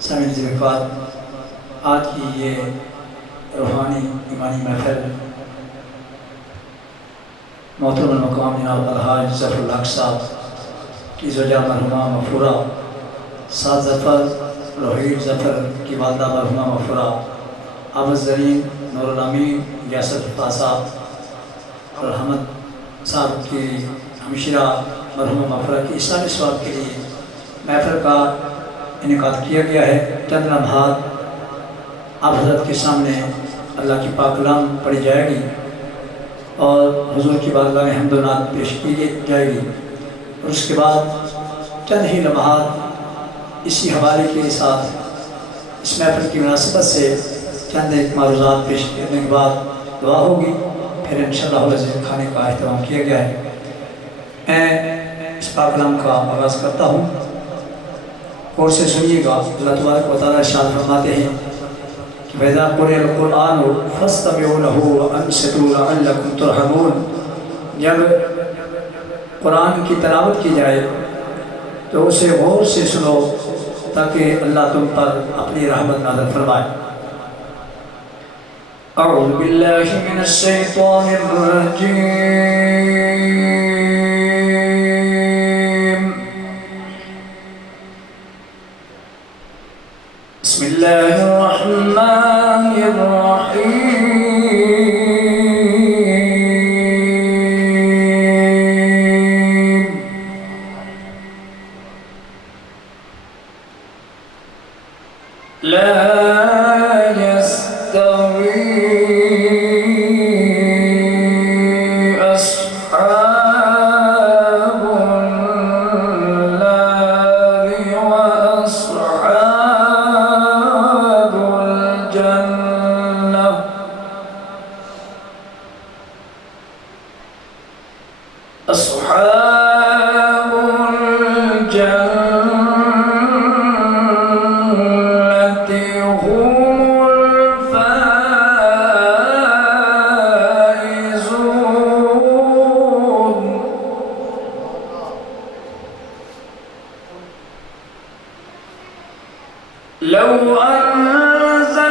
سامعین ذوالفقار، آج کی یہ روحانی ایمانی محفل محترم المقام جناب الحاج ظفر الحق صاحب کی زوجہ مرحومہ مغفورہ، سعد ظفر روحیل ظفر کی والدہ مرحومہ مغفورہ، آبد زرین نور الامین یاسر حفاظ صاحب اور حمد صاحب کی ہمشیرہ مرحومہ مغفورہ کی اسلامی ثواب کے لیے محفل کا انعقاد کیا گیا ہے۔ چند لمحات آپ حضرت کے سامنے اللہ کی پاک کلام پڑھی جائے گی اور حضور کی بارگاہ میں حمد و نعت پیش کی جائے گی، اور اس کے بعد چند ہی لمحات اسی حوالے کے ساتھ اس محفل کی مناسبت سے چند ایک معروضات پیش کرنے کے بعد دعا ہوگی، پھر انشاءاللہ العزیز کھانے کا اہتمام کیا گیا ہے۔ میں اس پاک کلام کا آغاز کرتا ہوں، غور سے سنیے گا۔ اللہ تبارک و تعالیٰ ارشاد فرماتے ہیں کہ وَإِذَا قُرِئَ الْقُرْآنُ فَاسْتَمِعُوا لَهُ وَأَنصِتُوا لَعَلَّكُمْ تُرْحَمُونَ۔ جب قرآن کی تلاوت کی جائے تو اسے غور سے سنو تاکہ اللہ تم پر اپنی رحمت نازل فرمائے۔ اعوذ باللہ من الشیطان الرجیم، بسم اللہ الرحمن الرحیم۔ لا يستوي أصحاب النار وأصحاب الجنة، أصحاب الجنة هم الفائزون۔ لو أنزلنا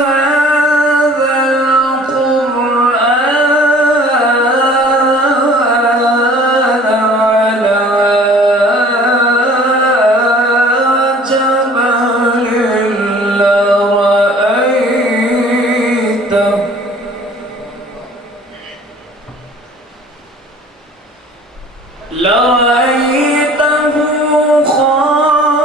هذا القرآن على جبل لرأيته خاشعا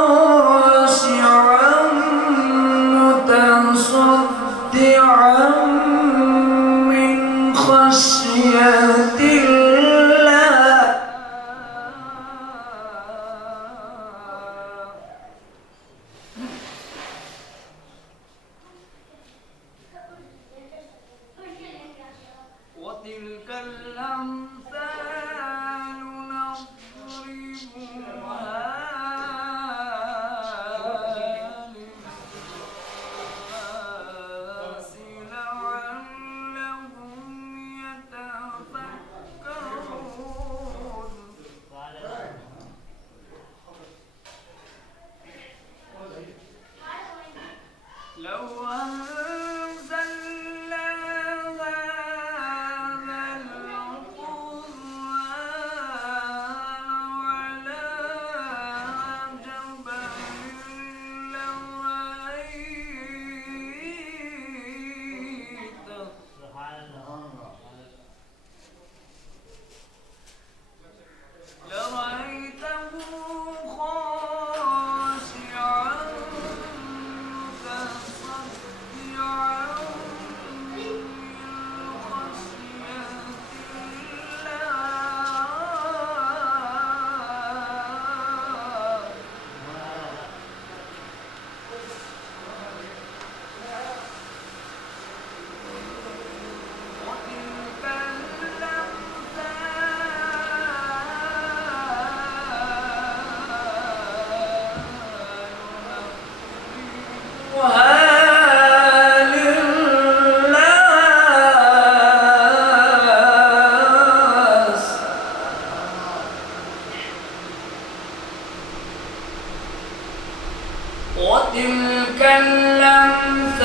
وتلك الأمثال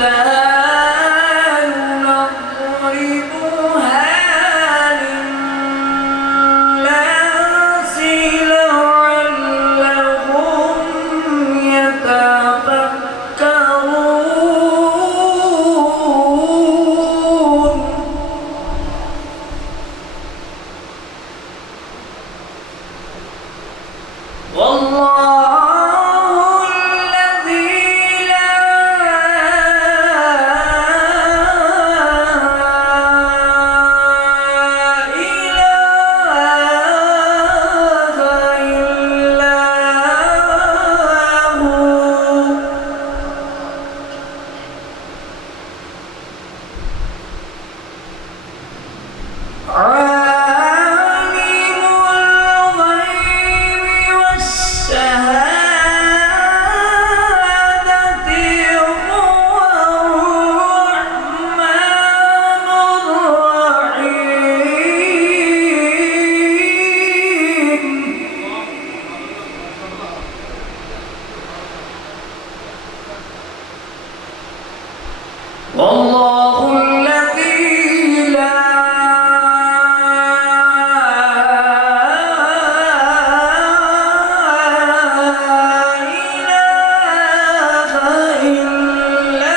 نضربها للناس لعلهم يتفكرون والله الذي لا إله إلا هو عالم الغيب والشهادة هو الرحمن الرحيم والله الذي لا إله إلا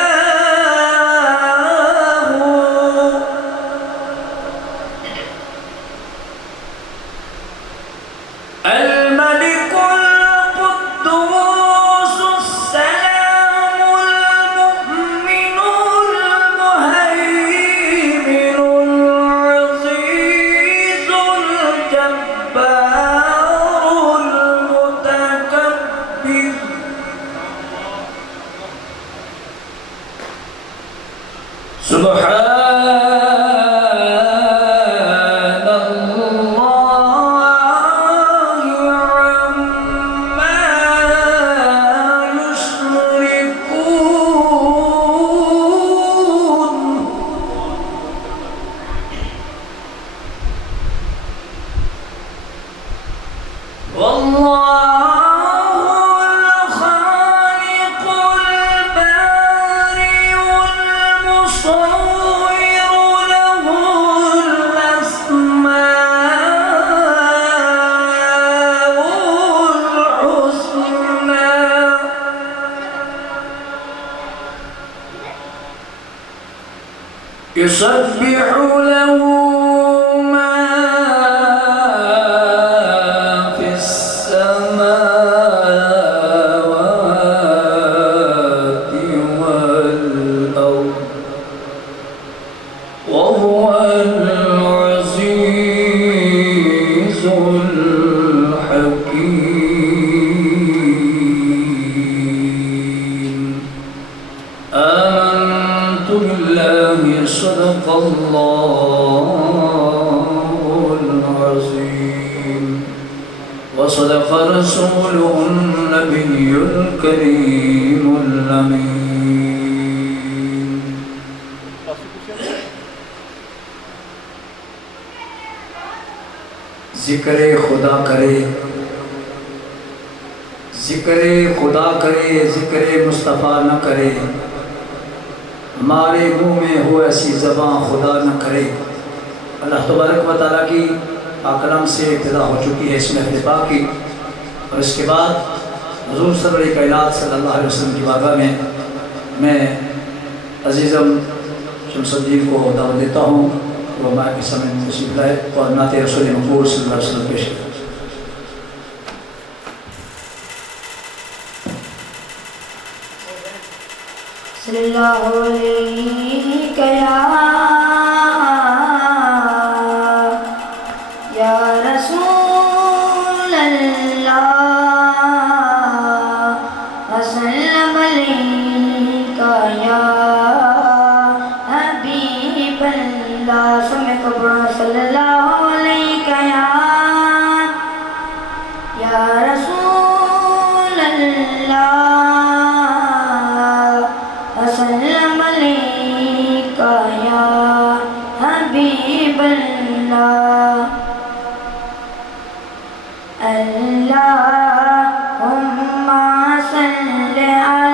هو الملك القدوس السلام المؤمن المهيمن العزيز الجبار المتكبر سبحان الله عما يشركون والله الخالق البارئ المصور له الأسماء الحسنى يسبح له ما في السماوات والأرض وهو العزيز الحكيم آمنت بالله صدق الله العظيم وصدق رسوله النبي الكريم الأمين ذکر خدا کرے ذکر خدا کرے ذکر مصطفیٰ نہ کرے ہمارے منہ میں ہو ایسی زبان خدا نہ کرے اللہ تبارک و تعالیٰ کی اکرم سے ابتدا ہو چکی ہے اس محفل پاک کی اور اس کے بعد حضور سرور کائنات صلی اللہ علیہ وسلم کی بارگاہ میں میں عزیزم شمس الدین کو دعوت دیتا ہوں وہ ہمارے کے سامنے تشریف لائے اور نعت رسول مقبول صلی اللہ علیہ وسلم پیش کریں صلی اللہ علیہ یا رسول اللہ وسلم علیک یا حبیب اللہ سمع قبر صلی اللہ علیہ یا رسول اللہ وسلم علیک یا حبیب اللہ اللہم صلی علی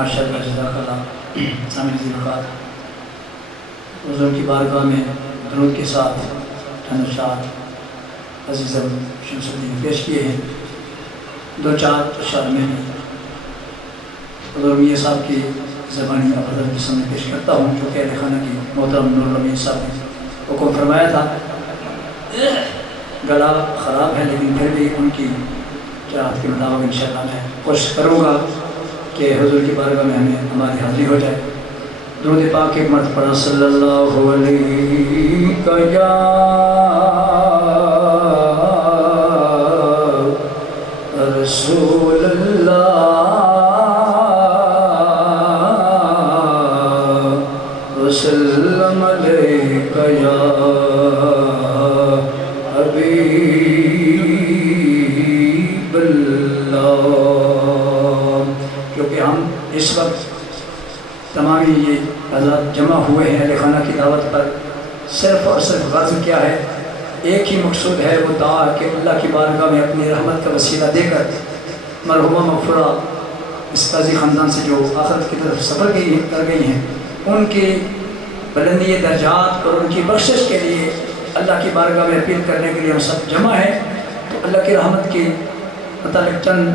ماشاء اللہ جزاک اللہ سامع ذیل حضور کی بارگاہ میں درود کے ساتھ چند اشعار عزیزم شمس الدین پیش کیے ہیں. دو چار اشعار میں حضور میاں صاحب کی زبانی حضرت کے سامنے پیش کرتا ہوں جو کہ اہل خانہ کی محترم نور الامین صاحب نے حکم فرمایا تھا. گلا خراب ہے لیکن پھر بھی ان کی چاہت کے مطابق انشاءاللہ میں کوشش کروں گا کہ حضور کی بارگاہ میں ہماری حاضری ہو جائے. درود پاک ایک مرتبہ پڑھا صلی اللہ علیہ یا رسول اللہ وسلم علیہ یا حبیب اللہ. کیونکہ ہم اس وقت تمام یہ حضرات جمع ہوئے ہیں اہل خانہ کی دعوت پر صرف اور صرف غرض کیا ہے؟ ایک ہی مقصود ہے وہ دعا کہ اللہ کی بارگاہ میں اپنی رحمت کا وسیلہ دے کر مرحومہ مغفورہ اس قاضی خاندان سے جو آخرت کی طرف سفر کر گئی ہیں ان کی بلندی درجات اور ان کی بخشش کے لیے اللہ کی بارگاہ میں اپیل کرنے کے لیے ہم سب جمع ہیں. تو اللہ کی رحمت کے متعلق چند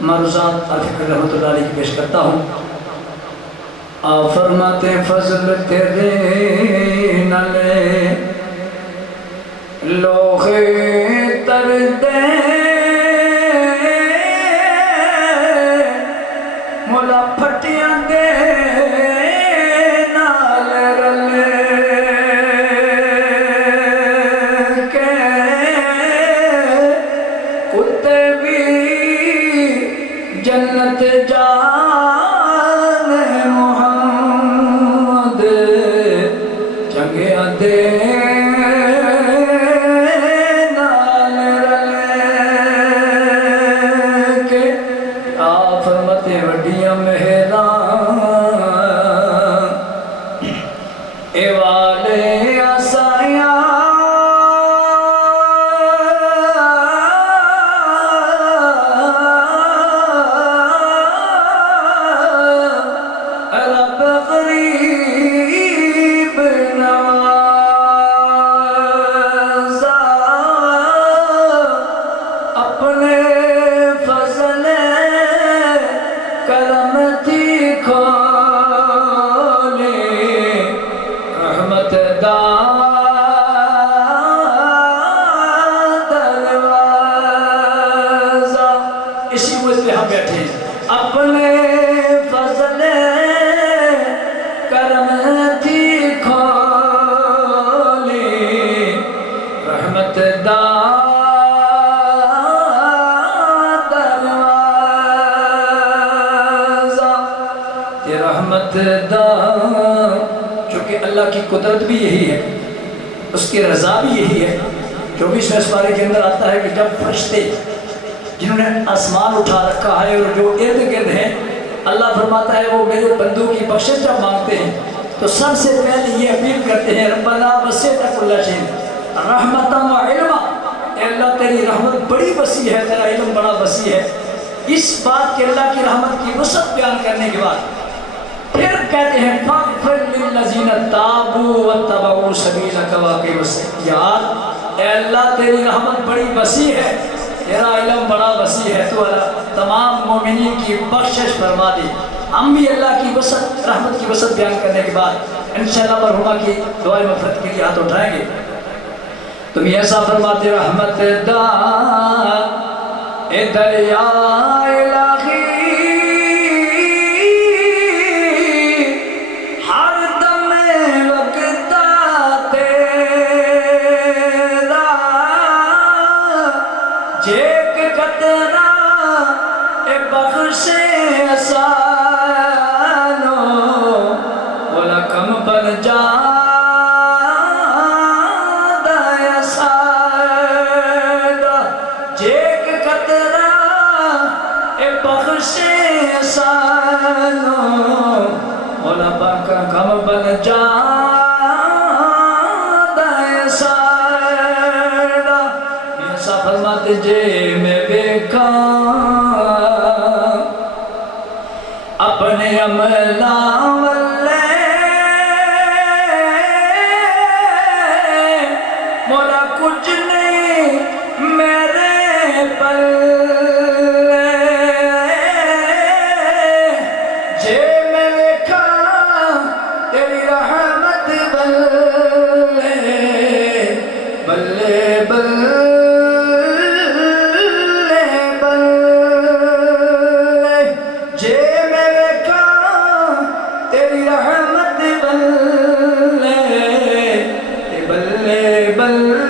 معروضات عارف رحمۃ اللہ علیہ کی پیش کرتا ہوں. فرماتے فضل تیرے نہ لے لوہے تر دے مولا پھٹیاں دے نال رلے کے کتے بھی جنت جا چونکہ اللہ کی قدرت بھی یہی ہے اس کی رضا بھی یہی ہے. 24 پارے کے اندر آتا ہے کہ جب فرشتے جنہوں نے آسمان اٹھا رکھا ہے اور جو ارد گرد ہیں اللہ فرماتا ہے وہ میرے بندوں کی بخشش جب مانگتے ہیں تو سب سے پہلے یہ اپیل کرتے ہیں ربنا وسعت کل شیء رحمتا و علما. اے اللہ تیری رحمت بڑی وسیع ہے تیرا علم بڑا وسیع ہے. اس بات کے اللہ کی رحمت کی وسعت بیان کرنے کے بعد پھر کہتے ہیں فاغفر للذین تابوا واتبعوا سبیلک واقعی وسعت. اے اللہ تیری رحمت بڑی وسیع ہے تیرا علم بڑا وسیع ہے تو اللہ تمام مومنین کی بخشش فرما دے. ہم بھی اللہ کی وسعت رحمت کی وسعت بیان کرنے کے بعد انشاءاللہ مرحومہ کی دعائے مغفرت کے لیے ہاتھ اٹھائیں گے. تم ایسا فرماتے رحمت دا اے دریا الہی ہر دم وقتا تیرا جیک قطرہ اے بخشے اسانو بولا کم بن جا کم بن جا ایسا فرماتے جے میں بیکھا اپنے عملا واللے مولا کچھ نہیں میرے پلے جے میں ویکھا تیری رحمت بلے بلے بلے بلے جے میں ویکھا تیری رحمت بلے بلے بلے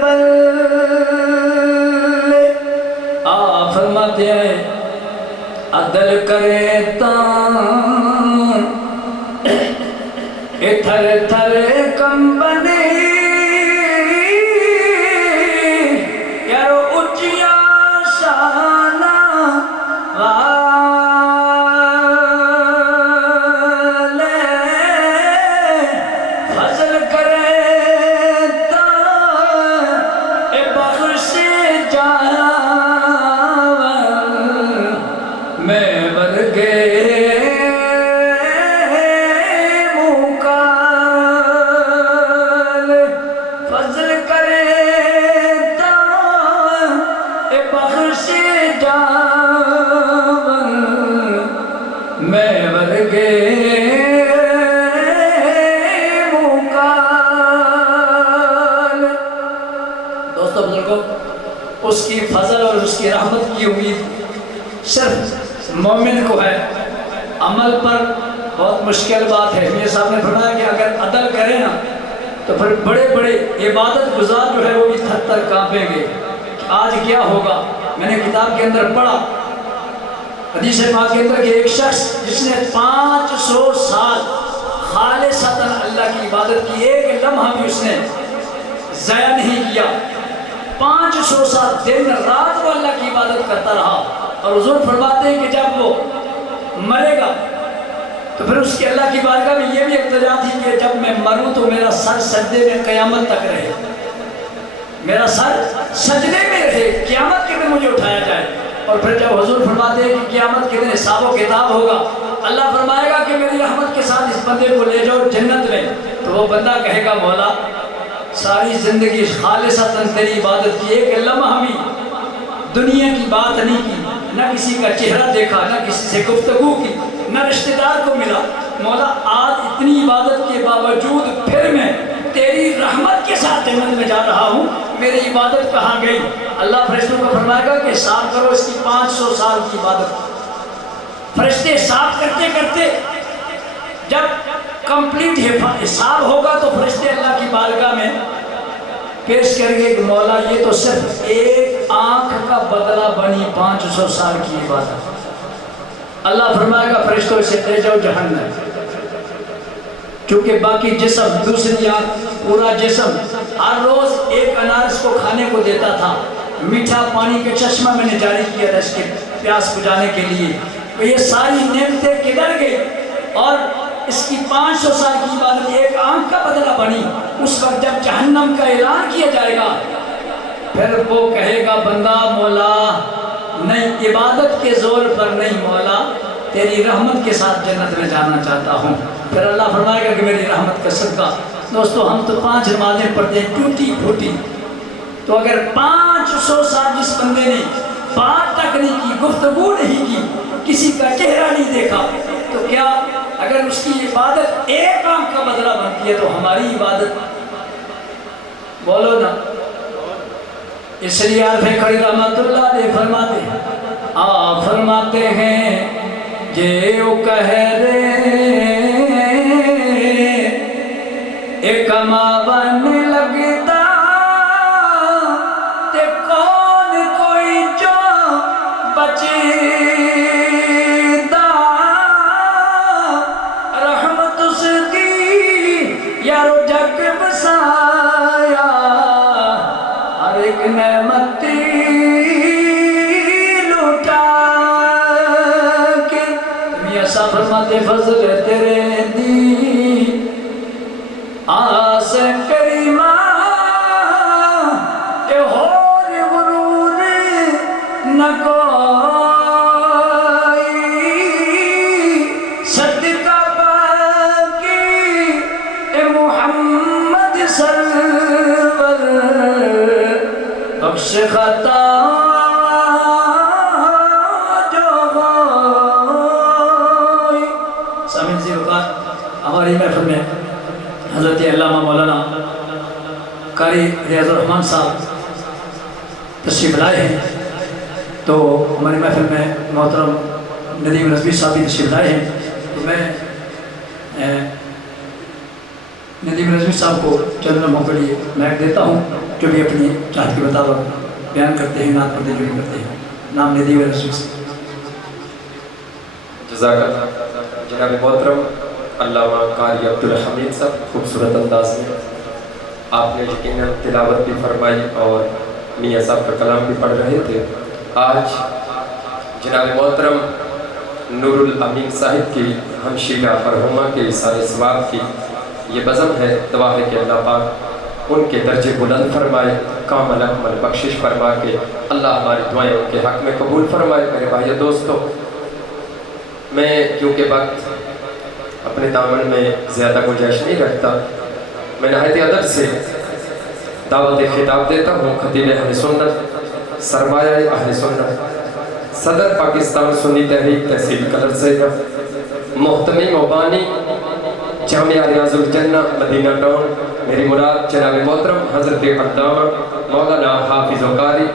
بلے آپ فرماتے ہیں عدل کرے تاں اے تھر تھر کمبنی یارو اچیا شانہ والے فضل کرے تاں اے بخش جاون میں ورگے فضل کرے تاں اے بخش جاون میں ورگے مکال۔ دوستو بزرگوں، اس کی فضل اور اس کی رحمت کی امید صرف مومن کو ہے، عمل پر بہت مشکل بات ہے۔ میاں صاحب نے فرمایا کہ اگر عدل کرے نا تو پھر بڑے بڑے عبادت گزار جو ہے وہ بھی تھر تھر کانپیں گے کہ آج کیا ہوگا۔ میں نے کتاب کے اندر پڑھا حدیث پاک کے اندر کہ ایک شخص جس نے 500 سال خالصتاً اللہ کی عبادت کی، ایک لمحہ بھی اس نے ضائع نہیں کیا، 500 سال دن رات وہ اللہ کی عبادت کرتا رہا، اور حضور فرماتے ہیں کہ جب وہ مرے گا تو پھر اس کی اللہ کی بارگاہ میں یہ بھی التجا تھی کہ جب میں مروں تو میرا سر سجدے میں قیامت تک رہے، میرا سر سجدے میں رہے، قیامت کے دن مجھے اٹھایا جائے۔ اور پھر جب حضور فرماتے ہیں کہ قیامت کے دن حساب و کتاب ہوگا، اللہ فرمائے گا کہ میری رحمت کے ساتھ اس بندے کو لے جاؤ جنت میں، تو وہ بندہ کہے گا مولا ساری زندگی خالصتاً تیری عبادت کی، ایک لمحہ بھی دنیا کی بات نہیں کی، نہ کسی کا چہرہ دیکھا، نہ کسی سے گفتگو کی، نہ رشتہ دار کو ملا، مولا آج اتنی عبادت کے باوجود پھر میں تیری رحمت کے ساتھ جنت میں جا رہا ہوں، میری عبادت کہاں گئی؟ اللہ فرشتوں کو فرمائے گا کہ حساب کرو اس کی 500 سال کی عبادت۔ فرشتے حساب کرتے کرتے جب کمپلیٹ حساب ہوگا تو فرشتے اللہ کی بارگاہ میں پیش کریں گے کہ مولا یہ تو صرف ایک آنکھ کا بدلہ بنی 500 سال کی عبادت۔ اللہ فرمائے گا فرشتوں سے لے جاؤ جہنم، کیونکہ باقی جسم، دوسری آنکھ، پورا جسم ہر روز ایک انار اس کو کھانے کو دیتا تھا، میٹھا پانی کے چشمہ میں نے جاری کیا تھا اس کے پیاس بجھانے کے لیے، تو یہ ساری نعمتیں کدھر گئی؟ اور اس کی 500 سال کی عبادت ایک آنکھ کا بدلہ بنی۔ اس وقت جب جہنم کا اعلان کیا جائے گا پھر وہ کہے گا بندہ مولا نہیں، عبادت کے زور پر نہیں مولا، تیری رحمت کے ساتھ جنت میں جانا چاہتا ہوں۔ پھر اللہ فرمائے گا کہ میری رحمت کا صدقہ۔ دوستو ہم تو 5 نمازیں پڑھتے ہیں ٹوٹی پھوٹی، تو اگر 500 سال جس بندے نے بات تک نہیں کی، گفتگو نہیں کی، کسی کا چہرہ نہیں دیکھا، تو کیا اگر اس کی عبادت ایک آنکھ کا بدلہ بنتی ہے تو ہماری عبادت بولو نا۔ اس لیے عارف کھڑی رحمت اللہ علیہ فرماتے ہیں جے او کہہ رے ایک مابن لگتا تے کون کوئی جو بچیدہ رحمت اس دی یارو جگ بسایا ہر ایک نعمتی لوٹا کے میاں صاحب فرماتے فضل تیرے دی آس کریمہ اے ہور غرور نہ کوئی سے خطا جو ہوئی. سامعین سے اوقات ہماری محفل میں حضرت علامہ مولانا قاری ریاض الرحمان صاحب تشریف لائے ہیں، تو ہماری محفل میں محترم ندیم رضوی صاحب بھی تشریف لائے ہیں. تو میں ندیم رضوی صاحب کو چند لمحوں کے لیے مائک دیتا ہوں، جو بھی اپنی چاہت کے مطابق بیان کرتے ہیں، نعت پڑھتے جو بھی کرتے ہیں. نام ندیم رضوی صاحب. جزاک اللہ. جناب محترم علامہ قاری عبدالحمید صاحب خوبصورت انداز میں آپ نے یقیناً تلاوت بھی فرمائی اور میاں صاحب کا کلام بھی پڑھ رہے تھے. آج جناب محترم نور الامین صاحب کی ہمشیرہ مرحومہ کے احسان ثواب کی یہ بزم ہے. دعا ہے کہ اللہ پاک ان کے درجے بلند فرمائے، کامل اکمل بخشش فرما کے اللہ ہماری دعائیں ان کے حق میں قبول فرمائے. میرے بھائی دوستو، میں کیونکہ وقت اپنے دامن میں زیادہ گنجائش نہیں رکھتا، میں نہایت ادب سے دعوت خطاب دیتا ہوں خطیب اہل سنت، سرمایہ اہل سنت، صدر پاکستان سنی تحریک تحصیل کلر سے محتمی مبانی جامعہ ریاض الجنہ مدینہ ٹاؤن، میری مراد جناب محترم حضرت علامہ مولانا حافظ و قاری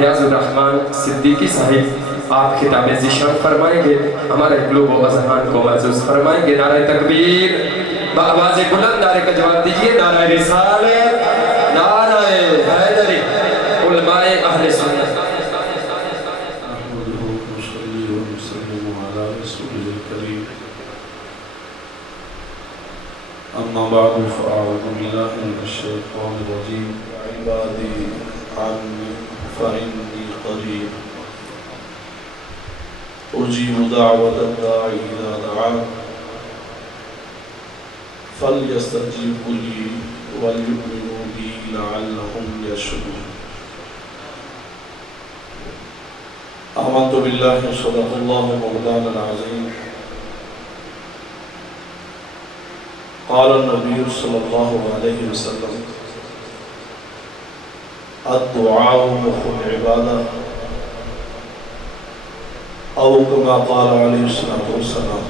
ریاض الرحمن صدیقی صاحب آپ خطاب ذیشان فرمائیں گے، ہمارے قلوب و اذہان کو محظوظ فرمائیں گے. نعرہ تکبیر، بآواز بلند نعرے کا جواب دیجئے. نعرہ رسالت، نعرہ حیدری، علماء اہل سنت. أما بعد فأعوذ بالله من الشيطان الرجيم. عبادي عني فإني قريب أجيب دعوة الداع إذا دعان فليستجيبوا لي وليؤمنوا بي لعلهم يرشدون. آمنت بالله صدق الله مولانا العظيم. قال النبي صلى الله عليه وسلم الدعاء مخ العبادة، أو كما قال عليه الصلاة والسلام.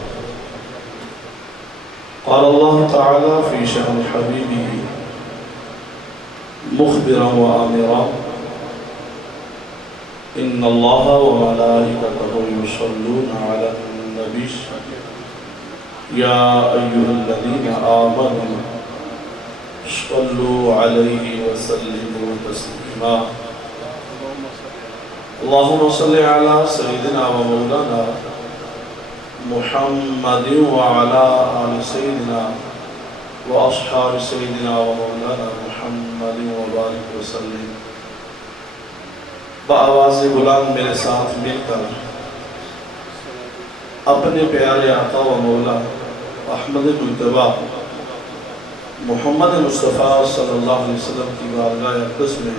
قال الله تعالى في شأن حبيبه مخبرا وآمرا إن الله وملائكته يصلون على النبي يا أيها الذين آمنوا صلوا عليه وسلموا تسليما. اللهم صل على سيدنا ومولانا محمد وعلى آل سيدنا وأصحاب سيدنا ومولانا محمد وبارك وسلم. بآواز بلند میرے ساتھ مل کر اپنے پیارے آقا و مولا احمد مجتبی محمد مصطفیٰ صلی اللہ علیہ وسلم کی بارگاہ اقدس میں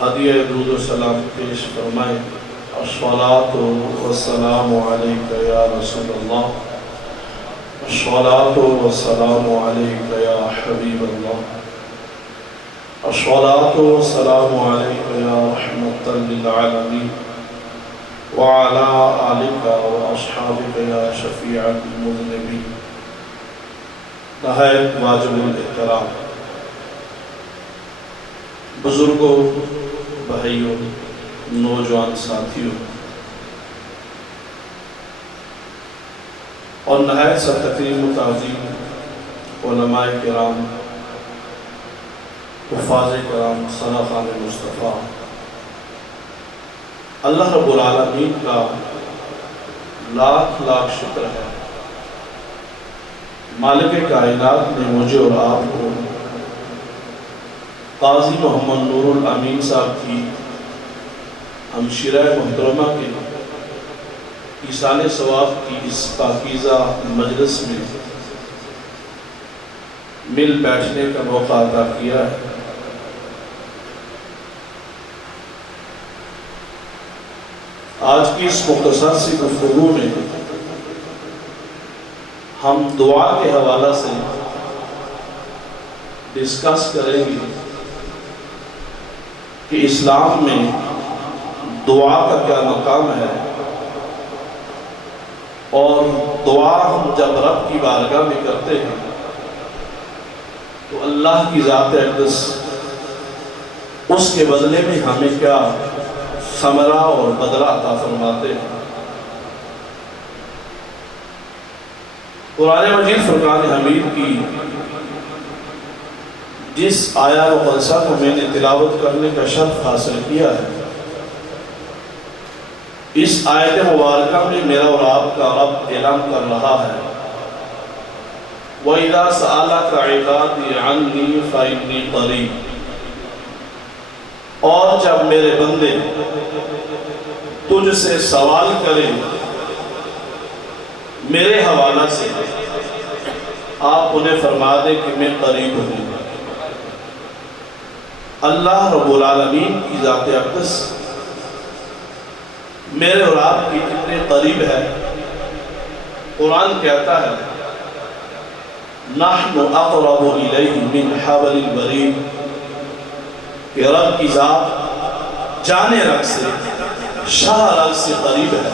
ہدیہ درود و سلام پیش فرمائیں. الصلاۃ والسلام علیک یا رسول اللہ، الصلاۃ والسلام علیک یا حبیب اللہ، الصلاۃ والسلام علیک یا رحمۃ للعالمین، وعلى آلك وأصحابك يا شفيع المذنبين. نہایت واجب الاحترام بزرگوں، بھائیوں، نوجوان ساتھیوں اور نہایت سر تقریم و تعظیم علماء کرام، حفاظ کرام، خانقاہ مصطفیٰ، اللہ رب العالمین کا لاکھ لاکھ شکر ہے، مالک کائنات نے مجھے اور آپ کو قاضی محمد نور الامین صاحب کی ہمشیرہ محترمہ کے ایصال ثواب کی اس پاکیزہ مجلس میں مل بیٹھنے کا موقع عطا کیا ہے. آج کی اس مختصر سی گفتگو میں ہم دعا کے حوالہ سے ڈسکس کریں گے کہ اسلام میں دعا کا کیا مقام ہے، اور دعا ہم جب رب کی بارگاہ میں کرتے ہیں تو اللہ کی ذات اقدس اس کے بدلے میں ہمیں کیا ثمرہ اور بدلہ عطا فرماتے ہیں۔ قرآن مجید فرقان حمید کی جس آیا مقدسہ کو میں نے تلاوت کرنے کا شرف حاصل کیا ہے، اس آیت مبارکہ میں میرا اور آپ کا رب اعلان کر رہا ہے وَإِذَا سَأَلَكَ عِبَادِي عَنِّي فَإِنِّي قَرِيبٌ، اور جب میرے بندے تجھ سے سوال کریں میرے حوالہ سے، آپ انہیں فرما دیں کہ میں قریب ہوں۔ اللہ رب العالمین کی ذات اقدس میرے اور آپ کی کتنے قریب ہے۔ قرآن کہتا ہے نحن اقرب الیہ من حبل الورید، کہ رب کی ذات جانے رگ سے شاہ رگ سے قریب ہے۔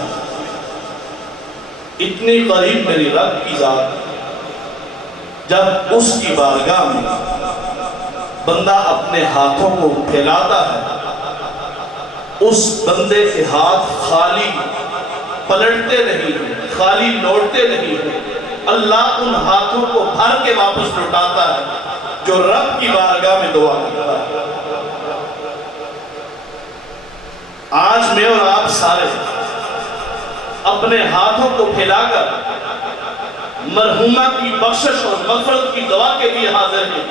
اتنی قریب میری رب کی ذات، جب اس کی بارگاہ میں بندہ اپنے ہاتھوں کو پھیلاتا ہے، اس بندے کے ہاتھ خالی پلٹتے نہیں، خالی لوٹتے نہیں، اللہ ان ہاتھوں کو بھر کے واپس لوٹاتا ہے جو رب کی بارگاہ میں دعا کرتا ہے۔ آج میں اور آپ سارے اپنے ہاتھوں کو پھیلا کر مرحومہ کی بخشش اور مغفرت کی دعا کے لیے حاضر ہیں،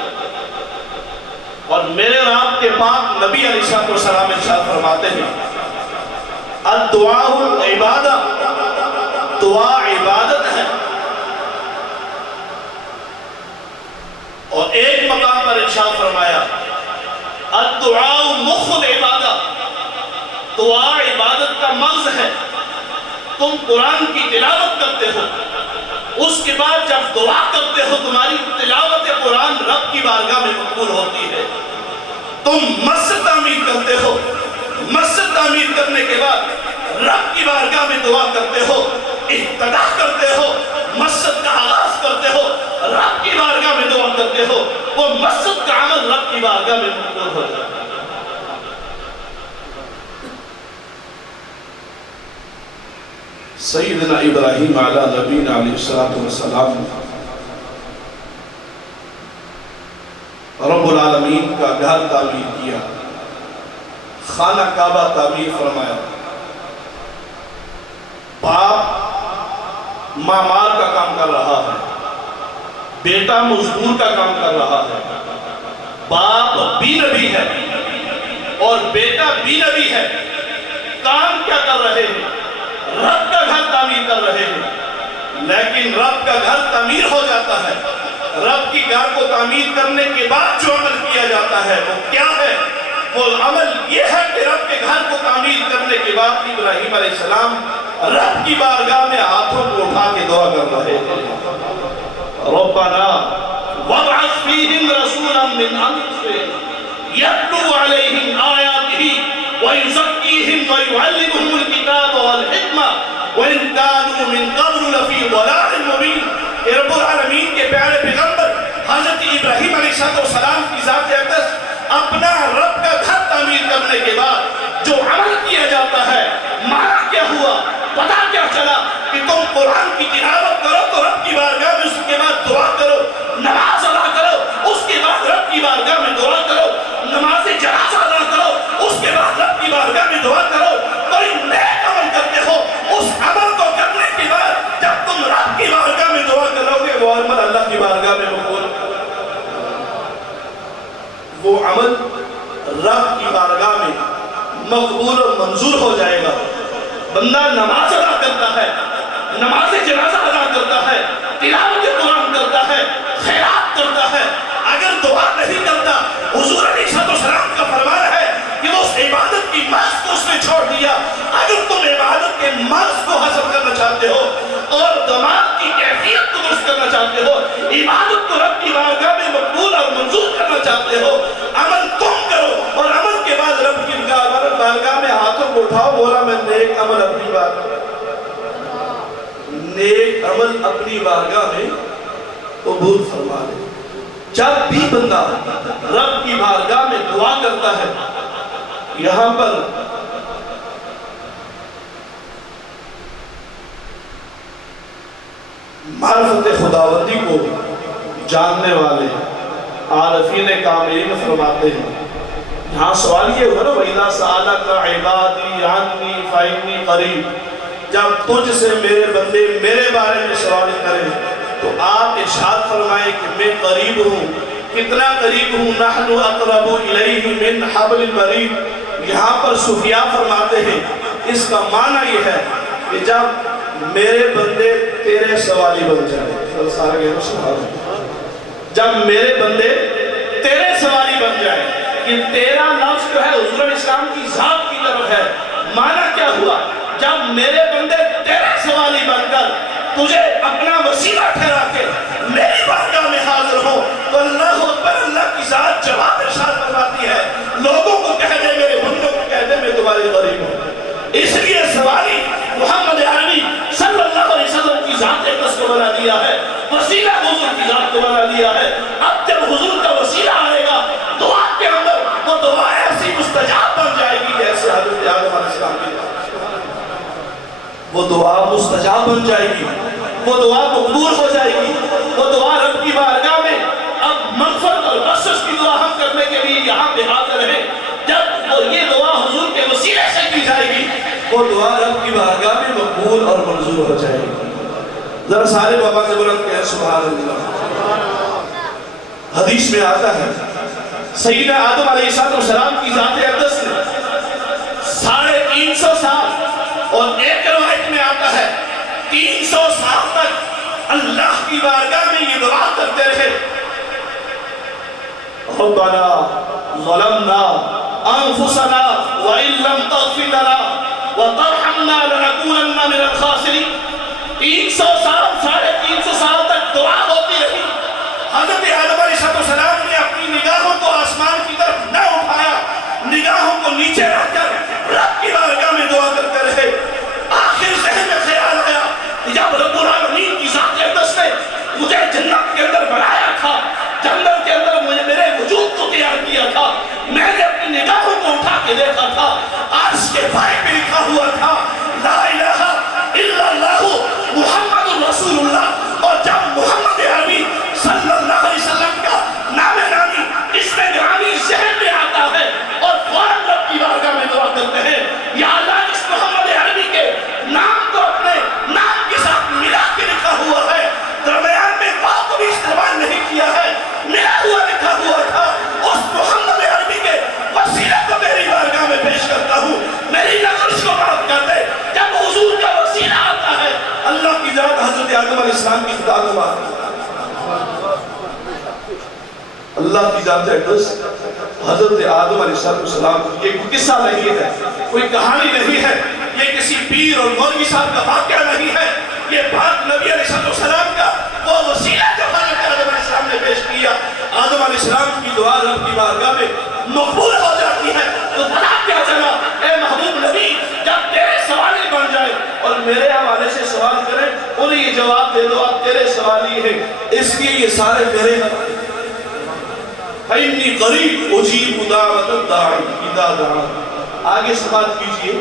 اور میرے اور آپ کے پاک نبی علیہ السلام ارشاد فرماتے ہیں الدعاء العبادہ، دعا عبادت ہے۔ اور ایک مقام پر ارشاد فرمایا الدعاء مخ العبادہ، دعا عبادت کا مغز ہے۔ تم قرآن کی تلاوت کرتے ہو، اس کے بعد جب دعا کرتے ہو تمہاری تلاوت قرآن رب کی بارگاہ میں مقبول ہوتی ہے۔ تم مسجد تعمیر کرتے ہو، مسجد تعمیر کرنے کے بعد رب کی بارگاہ میں دعا کرتے ہو، افتتاح کرتے ہو، مسجد کا آغاز کرتے ہو، رب کی بارگاہ میں دعا کرتے ہو، وہ مسجد کا عمل رب کی بارگاہ میں مقبول ہو جائے۔ سیدنا ابراہیم علیہ نبینا علیہ السلام رب العالمین کا گھر تعمیر کیا، خانہ کعبہ تعمیر فرمایا۔ باپ معمار کا کام کر رہا ہے، بیٹا مزدور کا کام کر رہا ہے، باپ بھی نبی ہے اور بیٹا بھی نبی ہے۔ کام کیا کر رہے ہیں؟ رب کا گھر تعمیر کر رہے ہیں، لیکن رب کا گھر تعمیر ہو جاتا ہے۔ رب کی گھر کو تعمیر کرنے کے بعد جو عمل کیا جاتا ہے وہ کیا ہے؟ وہ عمل یہ ہے کہ رب کے گھر کو تعمیر کرنے کے بعد ابراہیم علیہ السلام رب کی بارگاہ میں ہاتھوں کو اٹھا کے دعا کر رہے تھے ربنا وابعث فیہم رسولا من انفسہم یتلو علیہم آیاتہ ویزکیہم ویعلمہم الکتاب والحکمہ وإن كانوا من قبل لفی ضلال مبین۔ کہ رب العالمین کے پیارے پیغمبر حضرت ابراہیم علیہ السلام کی ذات اقدس اپنا رب کا گھر تعمیر کرنے کے بعد جو عمل کیا جاتا ہے، معنی کیا ہوا، پتہ کیا چلا کہ تم قرآن کی تلاوت کرو تو رب کی بارگاہ میں اس کے بعد دعا کرو، نماز ادا کرو، اس کے بعد رب کی بارگاہ میں دعا کرو، نماز جنازہ ادا کرو، اس کے بعد رب کی بارگاہ میں دعا کرو۔ کوئی نیک عمل کرتے ہو، اس عمل کو کرنے کے بعد جب تم رب کی بارگاہ میں دعا کرو گے وہ عمل اللہ کی بارگاہ میں مقبول، وہ عمل رب کی بارگاہ میں مقبول اور منظور ہو جائے گا۔ بندہ نماز ادا کرتا ہے، نماز جنازہ ادا کرتا ہے، تلاوت قرآن کرتا ہے، خیرات کرتا ہے، اگر دعا نہیں کرتا، حضور علیہ السلام کا فرمان ہے کہ وہ اس عبادت کی مرض کو اس نے چھوڑ دیا۔ اگر تم عبادت کے مرض کو حاصل کرنا چاہتے ہو اور دماغ کی کیفیت کو درست کرنا چاہتے ہو، عبادت کو رب کی بارگاہ میں مقبول اور منظور کرنا چاہتے ہو، عمل تم کرو اور عمل کے بعد رب عمل اپنی بارگاہ میں قبول فرما لے۔ جب بھی بندہ رب کی بارگاہ میں دعا کرتا ہے، یہاں پر معرفت خداوندی کو جاننے والے عارفین کاملین فرماتے ہیں، یہاں سوال یہ ہوا نا وَإِذَا سَأَلَكَ عِبَادِي عَنِّي فَإِنِّي قَرِيبٌ، جب تجھ سے میرے بندے میرے بارے میں سوال کریں تو آپ ارشاد فرمائیں کہ میں قریب ہوں۔ کتنا قریب ہوں؟ نَحْنُ أَقْرَبُ إِلَيْهِ مِنْ حَبْلِ الْوَرِيدِ۔ یہاں پر صوفیاء فرماتے ہیں اس کا معنی یہ ہے کہ جب میرے بندے تیرے سوالی بن جائیں، سارے گئے سوال، جب میرے بندے تیرے سوالی بن جائیں، یہ تیرا لفظ جو ہے حضور اسلام کی ذات کی طرف ہے، معنی کیا ہوا؟ جب میرے بندے تیرے سوالی بن کر تجھے اپنا وسیلہ ٹھہرا کے میری بارگاہ میں حاضر ہو تو اللہ اکبر، اللہ کی ذات جواب ارشاد فرماتی ہے، لوگوں کو کہہ دے، میرے بندوں کو کہہ دے میں تمہارے قریب ہوں۔ اس لیے سوالی محمد عربی صلی اللہ علیہ وسلم کی ذات اقدس کو بنا دیا ہے، وسیلہ حضور کی ذات کو بنا دیا ہے۔ اب جب حضور کا وسیلہ آئے گا دعا کے اندر وہ دعا ایسی مستجاب بن جائے گی جیسے حضرت آدم علیہ السلام کی دعا، وہ دعا مستجاب بن جائے گی، وہ دعا مقبول ہو جائے گی، وہ دعا رب کی بارگاہ میں اب مغفرت اور بخشش کی دعا ہم کرنے کے لیے یہاں پہ حاضر ہیں۔ جب یہ دعا حضور کے وسیلے سے کی جائے گی وہ دعا رب کی بارگاہ میں مقبول اور منظور ہو جائے گی۔ ذرا سارے بابا سے بلند کہیں سبحان اللہ۔ حدیث میں آتا ہے سیدنا آدم علیہ السلام کی ذات اقدس نے 350 سال، اور ایک روایت میں آتا ہے 300 سال تک اللہ کی بارگاہ میں یہ دعا کرتے رہے، ربنا ظلمنا انفسنا وان لم تغفر لنا وترحمنا لنكونن من الخاسرین۔ 300 سال، 350 سال تک دعا ہوتی رہی۔ حضرت آدم علیہ السلام نے اپنی نگاہوں کو آسمان کی طرف نہ اٹھایا، نگاہوں کو نیچے رکھ کر رب کی بارگاہ میں دعا کرتے رہے۔ آخر ذہن میں خیال آیا جب رب العالمین کی ذات اقدس نے مجھے جنت کے اندر بنایا تھا، جنت کے اندر مجھے میرے وجود کو تیار کیا تھا، میں نے اپنی نگاہوں کو اٹھا کے دیکھا تھا، عرش کے پائے پہ لکھا ہوا تھا لا الہ الا اللہ محمد رسول اللہ، اور جب محمد عربی صلی اللہ علیہ وسلم کا نام نامی اس میں گرامی ذہن میں آتا ہے اور فوراً رب کی بارگاہ میں دعا کرتے ہیں، یا اللہ اس محمد عربی کے نام کو اپنے نام کے ساتھ ملا کے لکھا ہوا ہے، درمیان میں با کو بھی استعمال نہیں کیا ہے، ملا ہوا لکھا ہوا تھا، اس محمد عربی کے وسیلہ کو میری بارگاہ میں پیش کرتا ہوں، میری نقش کو معاف کر دے۔ جب حضور کا وسیلہ آتا ہے اللہ کی ذات حضرت آدم علیہ السلام کی خطا کو معاف کرتا ہے۔ اللہ کی ذات اقدس حضرت آدم علیہ السلام، یہ کوئی قصہ نہیں ہے، کوئی کہانی نہیں ہے، یہ کسی پیر اور مولوی صاحب کا واقعہ نہیں ہے، یہ پاک نبی علیہ السلام کا وہ وسیلہ جو حضرت آدم علیہ السلام نے پیش کیا۔ آدم علیہ السلام کی دعا رب کی بارگاہ میں مقبول ہو جاتی ہے، تو پتہ کیا چلا اے محبوب نبی، جب تیرے سوالی بن جائے اور میرے حوالے سے سوال کریں انہیں یہ جواب دے دو آپ تیرے سوالی ہیں، اس لیے یہ سارے میرے حوالے۔ فَإِنِّي قَرِيبٌ أُجِيبُ دَعْوَةَ الدَّاعِ إِذَا دَعَانِ۔ آگے سماعت کیجئے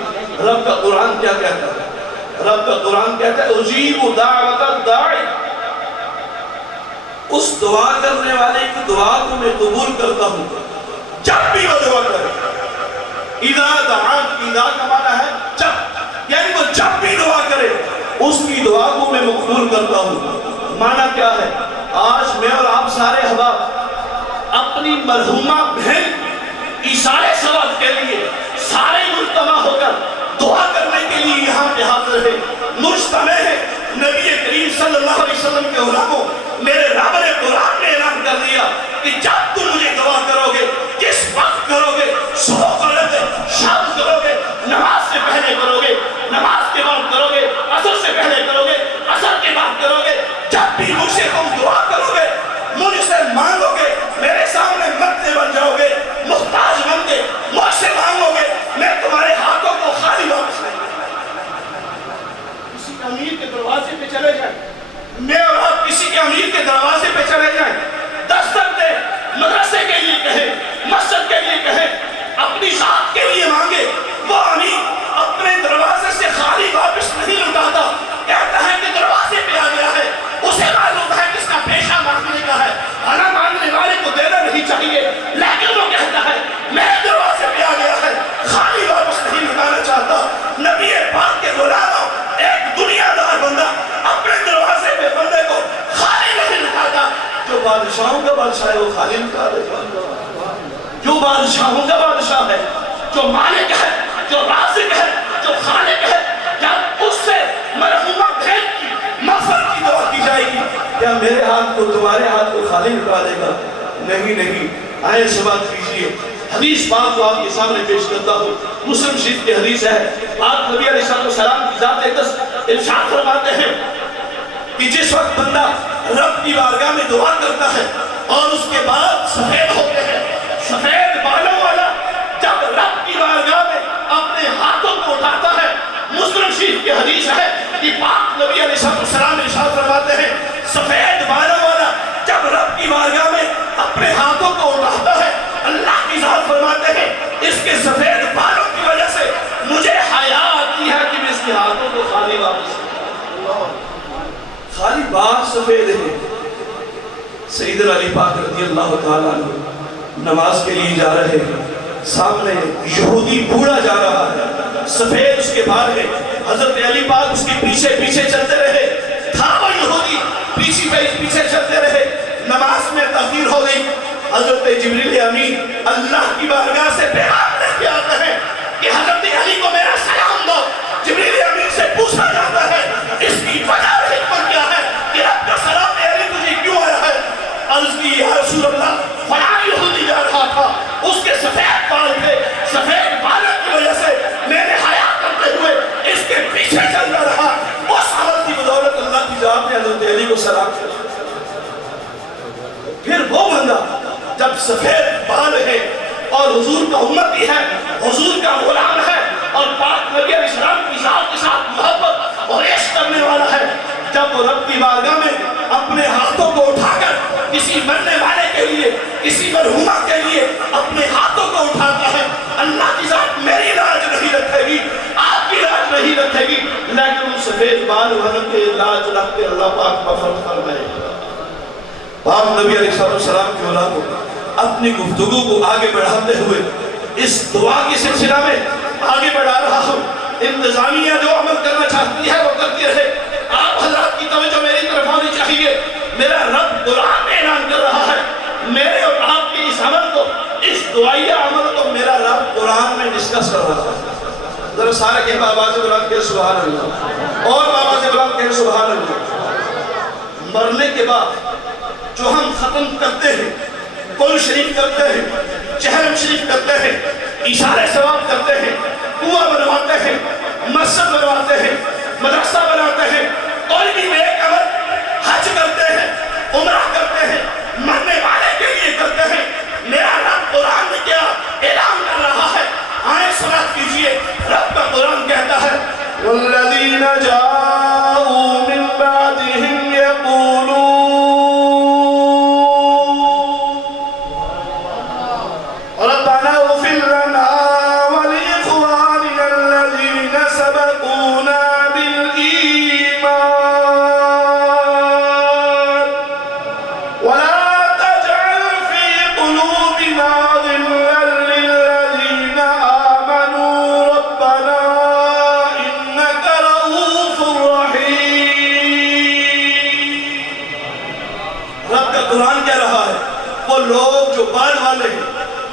رب کا قرآن کیا کہتا ہے؟ رب کا قرآن کہتا ہے اُجِيبُ دَعْوَةَ الدَّاعِ، اس دعا کرنے والے کی دعا کو میں قبول کرتا ہوں جب بھی وہ دعا کرے۔ اِذَا دَعَانِ، اِذَا کا معنی ہے جب، یعنی وہ جب بھی دعا کرے اس کی دعا کو میں مقبول کرتا ہوں۔ معنی کیا ہے؟ آج میں اور آپ سارے احباب اپنی مرحومہ بہن ایثار ثواب کے لیے سارے مجتمع ہو کر دعا کرنے کے لیے یہاں پہ حاضر ہے، مجتمع ہے۔ نبی کریم صلی اللہ علیہ وسلم کے علماء میرے رب نے قرآن میں اعلان کر دیا کہ جب تم مجھے دعا کرو گے، کس وقت کرو گے؟ صبح کرو گے، شام کرو گے، نماز سے پہلے کرو گے، نماز کے بعد کرو گے، عصر سے پہلے کرو گے، عصر کے بعد کرو گے، جب بھی مجھ سے تم دعا کرو گے، مجھ سے مانگو گے، میرے سامنے مدد بن جاؤ گے، محتاج بن کے مجھ سے مانگو گے، میں تمہارے ہاتھوں کو خالی واپس نہیں۔ کسی امیر کے دروازے پہ چلے جائیں، ہے وہ خالق کا جو بادشاہوں کا بادشاہ ہے، جو مالک ہے، جو رازق ہے، جو خالق ہے، جب اس سے مرحومہ بہن کی مغفرت کی دعا کی جائے گی، کیا میرے ہاتھ کو تمہارے ہاتھ کو خالق اٹھا دے گا؟ نہیں نہیں، آئے سماعت کیجئے، حدیث پاک کو آپ کے سامنے پیش کرتا ہوں۔ مسلم شریف کی حدیث ہے، آپ نبی علیہ السلام کی ذات اقدس ارشاد فرماتے ہیں کہ جس وقت بندہ رب کی بارگاہ میں دعا کرتا ہے اور اس کے بعد سفید ہوتے ہیں، سفید بالوں والا جب رب کی بارگاہ میں اپنے ہاتھوں کو اٹھاتا ہے، مسلم شریف کی حدیث ہے کہ پاک نبی علیہ السلام ارشاد فرماتے ہیں سفید بالوں والا جب رب کی بارگاہ میں اپنے ہاتھوں کو اٹھاتا ہے، اللہ کی ذات فرماتے ہیں اس کے سفید بالوں کی وجہ سے مجھے حیا آتی ہے کہ میں اس کے ہاتھوں کو خالی واپس خالی بال سفید ہے۔ سیدنا علی پاک رضی اللہ تعالیٰ عنہ نماز کے لیے جا رہے ہیں، سامنے یہودی بوڑھا جا رہا ہے، سفید اس کے بال ہے، حضرت علی پاک اس کے پیچھے پیچھے چلتے رہے، تھا وہ یہودی پیچھے چلتے رہے، نماز میں تاخیر ہو گئی، حضرت جبریل امین اللہ کی بارگاہ سے پیغام لے کے آتے ہیں کہ حضرت علی کو میرا سلام دو۔ جبریل امین سے پوچھا جاتا ہے اس کی وجہ حکمت کیا ہے کہ رب کا سلام علی تجھے کیوں آیا ہے؟ عرض کی یا رسول اللہ فلاں یہودی جا رہا تھا، اس کے سفید بال تھے، سفید بالوں کی وجہ سے میں نے حیا کرتے ہوئے اس کے پیچھے چلتا رہا، اس عمل کی بدولت اللہ کی ذات نے حضرت علی کو سلام کیا۔ پھر وہ بندہ جب سفید بال ہے اور حضور کا امتی ہے، حضور کا غلام ہے اور پاک نبی علیہ السلام کی ذات کے ساتھ محبت اور عشق کرنے والا ہے، جب وہ رب کی بارگاہ میں اپنے ہاتھوں کو اٹھا کر کسی مرنے والے کے لیے، کسی مرحومہ کے لیے اپنے ہاتھوں کو اٹھاتا ہے، اللہ کی ذات میری لاج نہیں رکھے گی، آپ کی لاج نہیں رکھے گی، لیکن ان سفید بال والوں کے لاج رکھ کے اللہ پاک مغفرت فرمائے گا۔ پاک نبی علیہ السلام کی اولاد کو اپنی گفتگو کو آگے بڑھاتے ہوئے اس دعا کی سلسلہ میں آگے بڑھا رہا ہوں۔ انتظامیہ جو عمل کرنا چاہتی ہے وہ کرتی رہے، آپ حضرات کی توجہ میری طرف ہونی چاہیے۔ میرا رب قرآن میں اعلان کر رہا ہے، میرے اور آپ کے اس عمل کو، اس دعائیہ عمل کو میرا رب قرآن میں ڈسکس کر رہا ہے۔ ذرا سارے کے بابا سے بلند کہ سبحان اللہ، اور بابا سے بلند کہ سبحان اللہ۔ مرنے کے بعد جو ہم ختم کرتے ہیں، قرآن شریف کرتے ہیں، چہرم شریف کرتے ہیں، اشارے ثواب کرتے ہیں، کنواں بنواتے ہیں، مسجد بنواتے ہیں، مدرسہ بناتے ہیں، کوئی بھی نیک عمل، حج کرتے ہیں، عمرہ کرتے ہیں، مرنے والے کے لیے کرتے ہیں، میرا رب قرآن میں کیا اعلان کر رہا ہے؟ آئیں سماعت کیجئے، رب کا قرآن کہتا ہے وَالَّذِينَ جَاءُوا مِن بَعْدِهِمْ يَقُولُونَ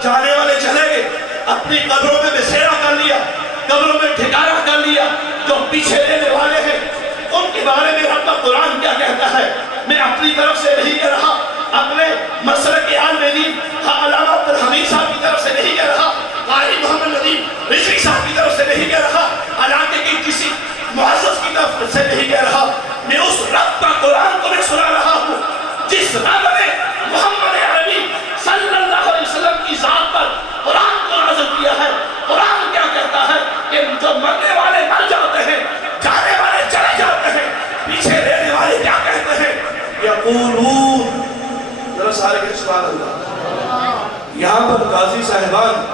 جانے والے چلے گئے، اپنی قبروں میں بسیرا کر لیا، قبروں میں ٹھکانہ کر لیا، جو پیچھے رہنے والے ہیں ان کے بارے میں رب کا قرآن کیا کہتا ہے؟ میں اپنی طرف سے نہیں کہہ رہا، اپنے مسلک عالم دین علامہ عبدالحمید صاحب کی طرف سے نہیں کہہ رہا، قاری محمد ندیم رضوی صاحب کی طرف سے نہیں کہہ رہا، علاقے کی کسی معزز کی طرف سے نہیں کہہ رہا، میں اس رب کا قرآن کو میں سنا رہا ہوں جس رب نے محمد عربی صلی اللہ علیہ وسلم کی ذات پر قرآن کو نازل کیا ہے۔ قرآن کیا کہتا ہے کہ جو مرنے والے مر جاتے ہیں، جانے والے چلے جاتے ہیں، پیچھے رہنے والے کیا کہتے ہیں؟ یقولون، ذرا سارے کہ سبحان اللہ۔ یہاں پر قاضی صاحبان،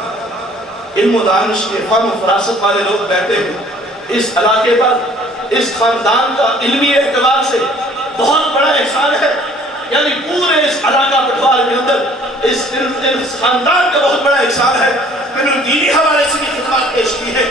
علم و دانش کے فہم و فراست والے لوگ بیٹھے ہیں، اس علاقے پر اس خاندان کا علمی اعتبار سے بہت بڑا احسان ہے، یعنی پورے اس علاقہ پٹوار کے اندر اس خاندان کا بہت بڑا احسان ہے کہ انہوں نے دینی حوالے سے بھی خدمات پیش کی ہے،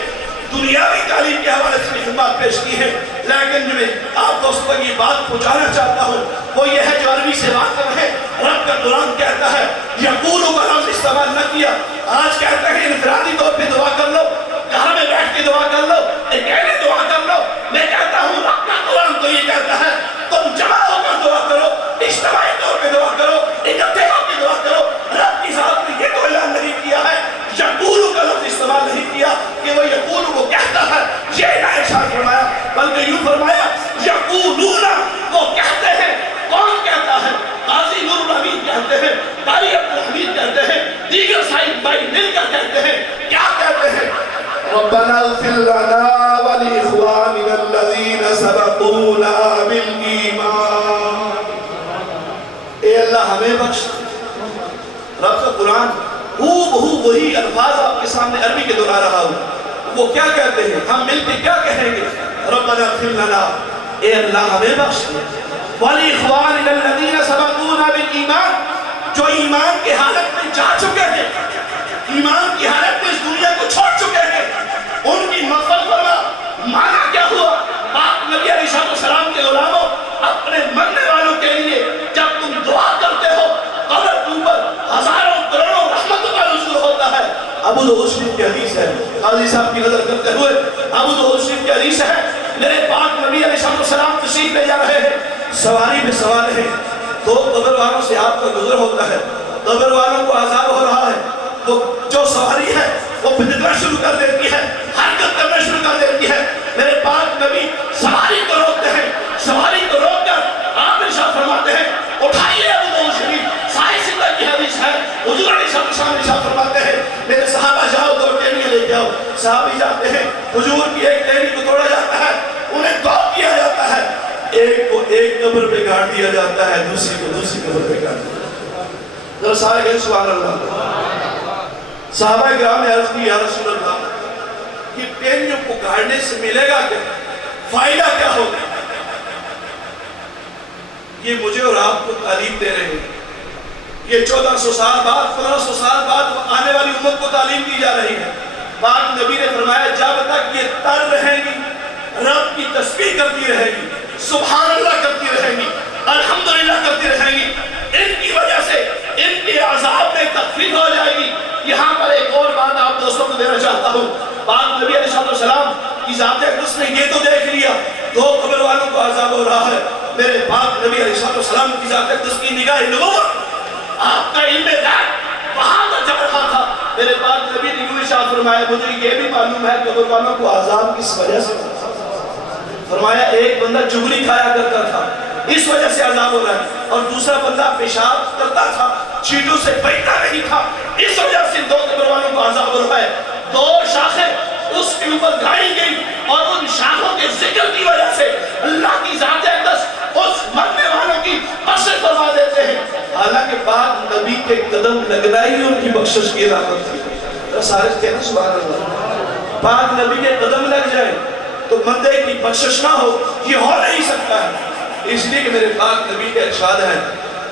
دنیاوی تعلیم کے حوالے سے بھی خدمات پیش کی ہے، لیکن جو میں آپ دوستوں تک یہ بات پہنچانا چاہتا ہوں وہ یہ ہے جو عربی سے بات کر رہے ہیں رب کا قرآن کہتا ہے یقول کا لفظ استعمال نہ کیا. آج کہتے ہیں انفرادی طور پہ دعا کر لو, گھر میں بیٹھ کے دعا کر لو, اکیلے دعا کر لو. میں کہتا ہوں رب کا قرآن تو یہ کہتا ہے تم جمع ہو کر دعا کرو, اجتماعی طور پہ دعا کرو, اکٹھے ہو کے دعا کرو. رب کی ذات نے یہ تو اعلان نہیں کیا ہے, یقول کا لفظ استعمال نہیں کیا کہ وہ یقول وہ کہتا ہے, یہ نہ ارشاد فرمایا, بلکہ یوں فرمایا یقولون وہ کہتے ہیں. کون کہتا ہے؟ قاضی نور الحمید کہتے ہیں, قاری عبدالحمید کہتے ہیں, دیگر صاحب بھائی مل کر کہتے ہیں. کیا کہتے ہیں؟ ربنا اغفر لنا ولإخواننا الذين سبقونا بالإيمان. اے اللہ ہمیں بخش. رب کا قرآن بہو وہی الفاظ آپ کے سامنے عربی کے دہرا رہا ہوں. وہ کیا کہتے ہیں؟ ہم مل کے کیا کہیں گے؟ ربنا اغفر لنا, اے اللہ ہمیں بخش. وَلِإِخْوَانِنَا الَّذِينَ سَبَقُونَا بِالْإِيمَانِ, جو ایمان کی حالت میں جا چکے ہیں, ایمان کی حالت میں اس دنیا کو چھوڑ چکے ہیں, ان کی مغفرت فرما. معنی کیا ہوا؟ پاک نبی علیہ السلام کے غلاموں, اپنے مرنے والوں کے لیے جب تم دعا کرتے ہو قبر کے اوپر ہزاروں کروڑوں رحمتوں کا نزول ہوتا ہے. ابو داؤد شریف کی حدیث ہے, قاضی صاحب کی نظر کرتے ہوئے ابو داؤد شریف کی حدیث ہے, میرے پاک نبی علیہ السلام تشریف لے جا رہے ہیں, سواری پہ سوار ہیں, تو قبر والوں سے آپ کا گزر ہوتا ہے, قبر والوں کو عذاب ہو رہا ہے, وہ جو سواری ہے وہ پھدکنا شروع کر دیتی ہے, حرکت کرنا شروع کر دیتی ہے. میرے پاک نبی سواری کو روکتے ہیں, سواری کو روک کر آپ ارشاد فرماتے ہیں اٹھائیے ابو داؤد شریف, صحیح سنت کی حدیث ہے. حضور علیہ السلام ارشاد فرماتے ہیں میرے صحابہ جاؤ دو ٹہنیاں لے کے آؤ. صحابی جاتے ہیں, حضور کی ایک ٹہنی کو توڑا جاتا ہے, انہیں دو کیا جاتا ہے, ایک کو ایک قبر پہ گاڑ دیا جاتا ہے, دوسری کو دوسری قبر پہ گاڑ دیا جاتا ہے. ذرا سارے کہیں سبحان اللہ. صحابہ کرام نے عرض کی یا رسول اللہ, یہ ٹہنیوں کو گاڑنے سے ملے گا کیا, فائدہ کیا ہوگا؟ یہ مجھے اور آپ کو تعلیم دے رہے ہیں. یہ 1400 سال بعد 1500 سال بعد آنے والی امت کو تعلیم دی جا رہی ہے. پاک نبی نے فرمایا جب تک یہ تر رہیں گی, رب کی تسبیح کرتی رہے گی, سبحان اللہ کرتی رہیں گی, الحمدللہ کرتی رہیں گی, ان کی وجہ سے ان کے عذاب میں تخفیف ہو جائے گی. یہاں پر ایک اور بات آپ دوستوں کو دینا چاہتا ہوں. پاک نبی علیہ السلام کی ذات اقدس نے یہ تو دیکھ لیا دو قبر والوں کو عذاب ہو رہا ہے. میرے پاک نبی علیہ السلام کی ذات اقدس کی نگاہ نبوت, آپ کا علم غیب وہاں تک جا رہا تھا. میرے پاک نبی نے یوں ارشاد فرمایا مجھے یہ بھی معلوم ہے قبر والوں کو عذاب کس وجہ سے. فرمایا ایک بندہ چغلی کھایا کرتا تھا, اس وجہ سے عذاب ہو رہا ہے, اور دوسرا بندہ پیشاب کرتا تھا, چیٹوں سے بچتا نہیں تھا, اس وجہ سے دو قبر والوں کو عذاب ہو رہا ہے. دو شاخیں اس کے اوپر گاڑی گئی, اور ان شاخوں کے ذکر کی وجہ سے اللہ کی ذات اقدس اس مرنے والوں کی بخشش فرما دیتے ہیں. حالانکہ پاک نبی کے قدم لگنا ہی ان کی بخشش کی علامت تھی. سارے کہنا سبحان اللہ. پاک نبی کے قدم لگ جائے تو بندے کی بخشش نہ ہو, یہ ہو نہیں سکتا ہے. اس لیے کہ میرے پاک نبی کے ارشاد ہے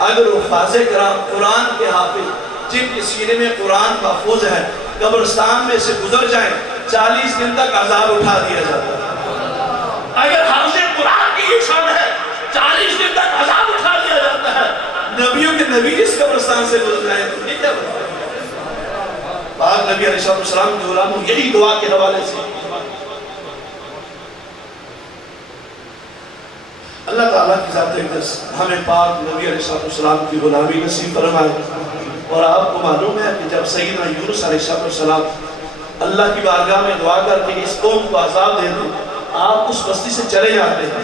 اگر وہ فاضل کرام قرآن کے حافظ جن کے سینے میں قرآن محفوظ ہے قبرستان میں سے گزر جائیں 40 دن تک عذاب اٹھا دیا جاتا ہے. اگر حافظ قرآن کی یہ شان ہے 40 دن تک عذاب اٹھا دیا جاتا ہے, نبیوں کے نبی اس قبرستان سے گزر جائیں تو یہ کیا بتا. پاک نبی علیہ السلام کے غلاموں یہی دعا کے حوالے سے اللہ تعالیٰ کی ذات اقدس ہمیں پاک نبی علیہ السلام کی غلامی نصیب فرمائے. اور آپ کو معلوم ہے کہ جب سیدنا یونس علیہ السلام اللہ کی بارگاہ میں دعا کر کے اس قوم کو عذاب دے دیں, آپ اس بستی سے چلے جاتے ہیں,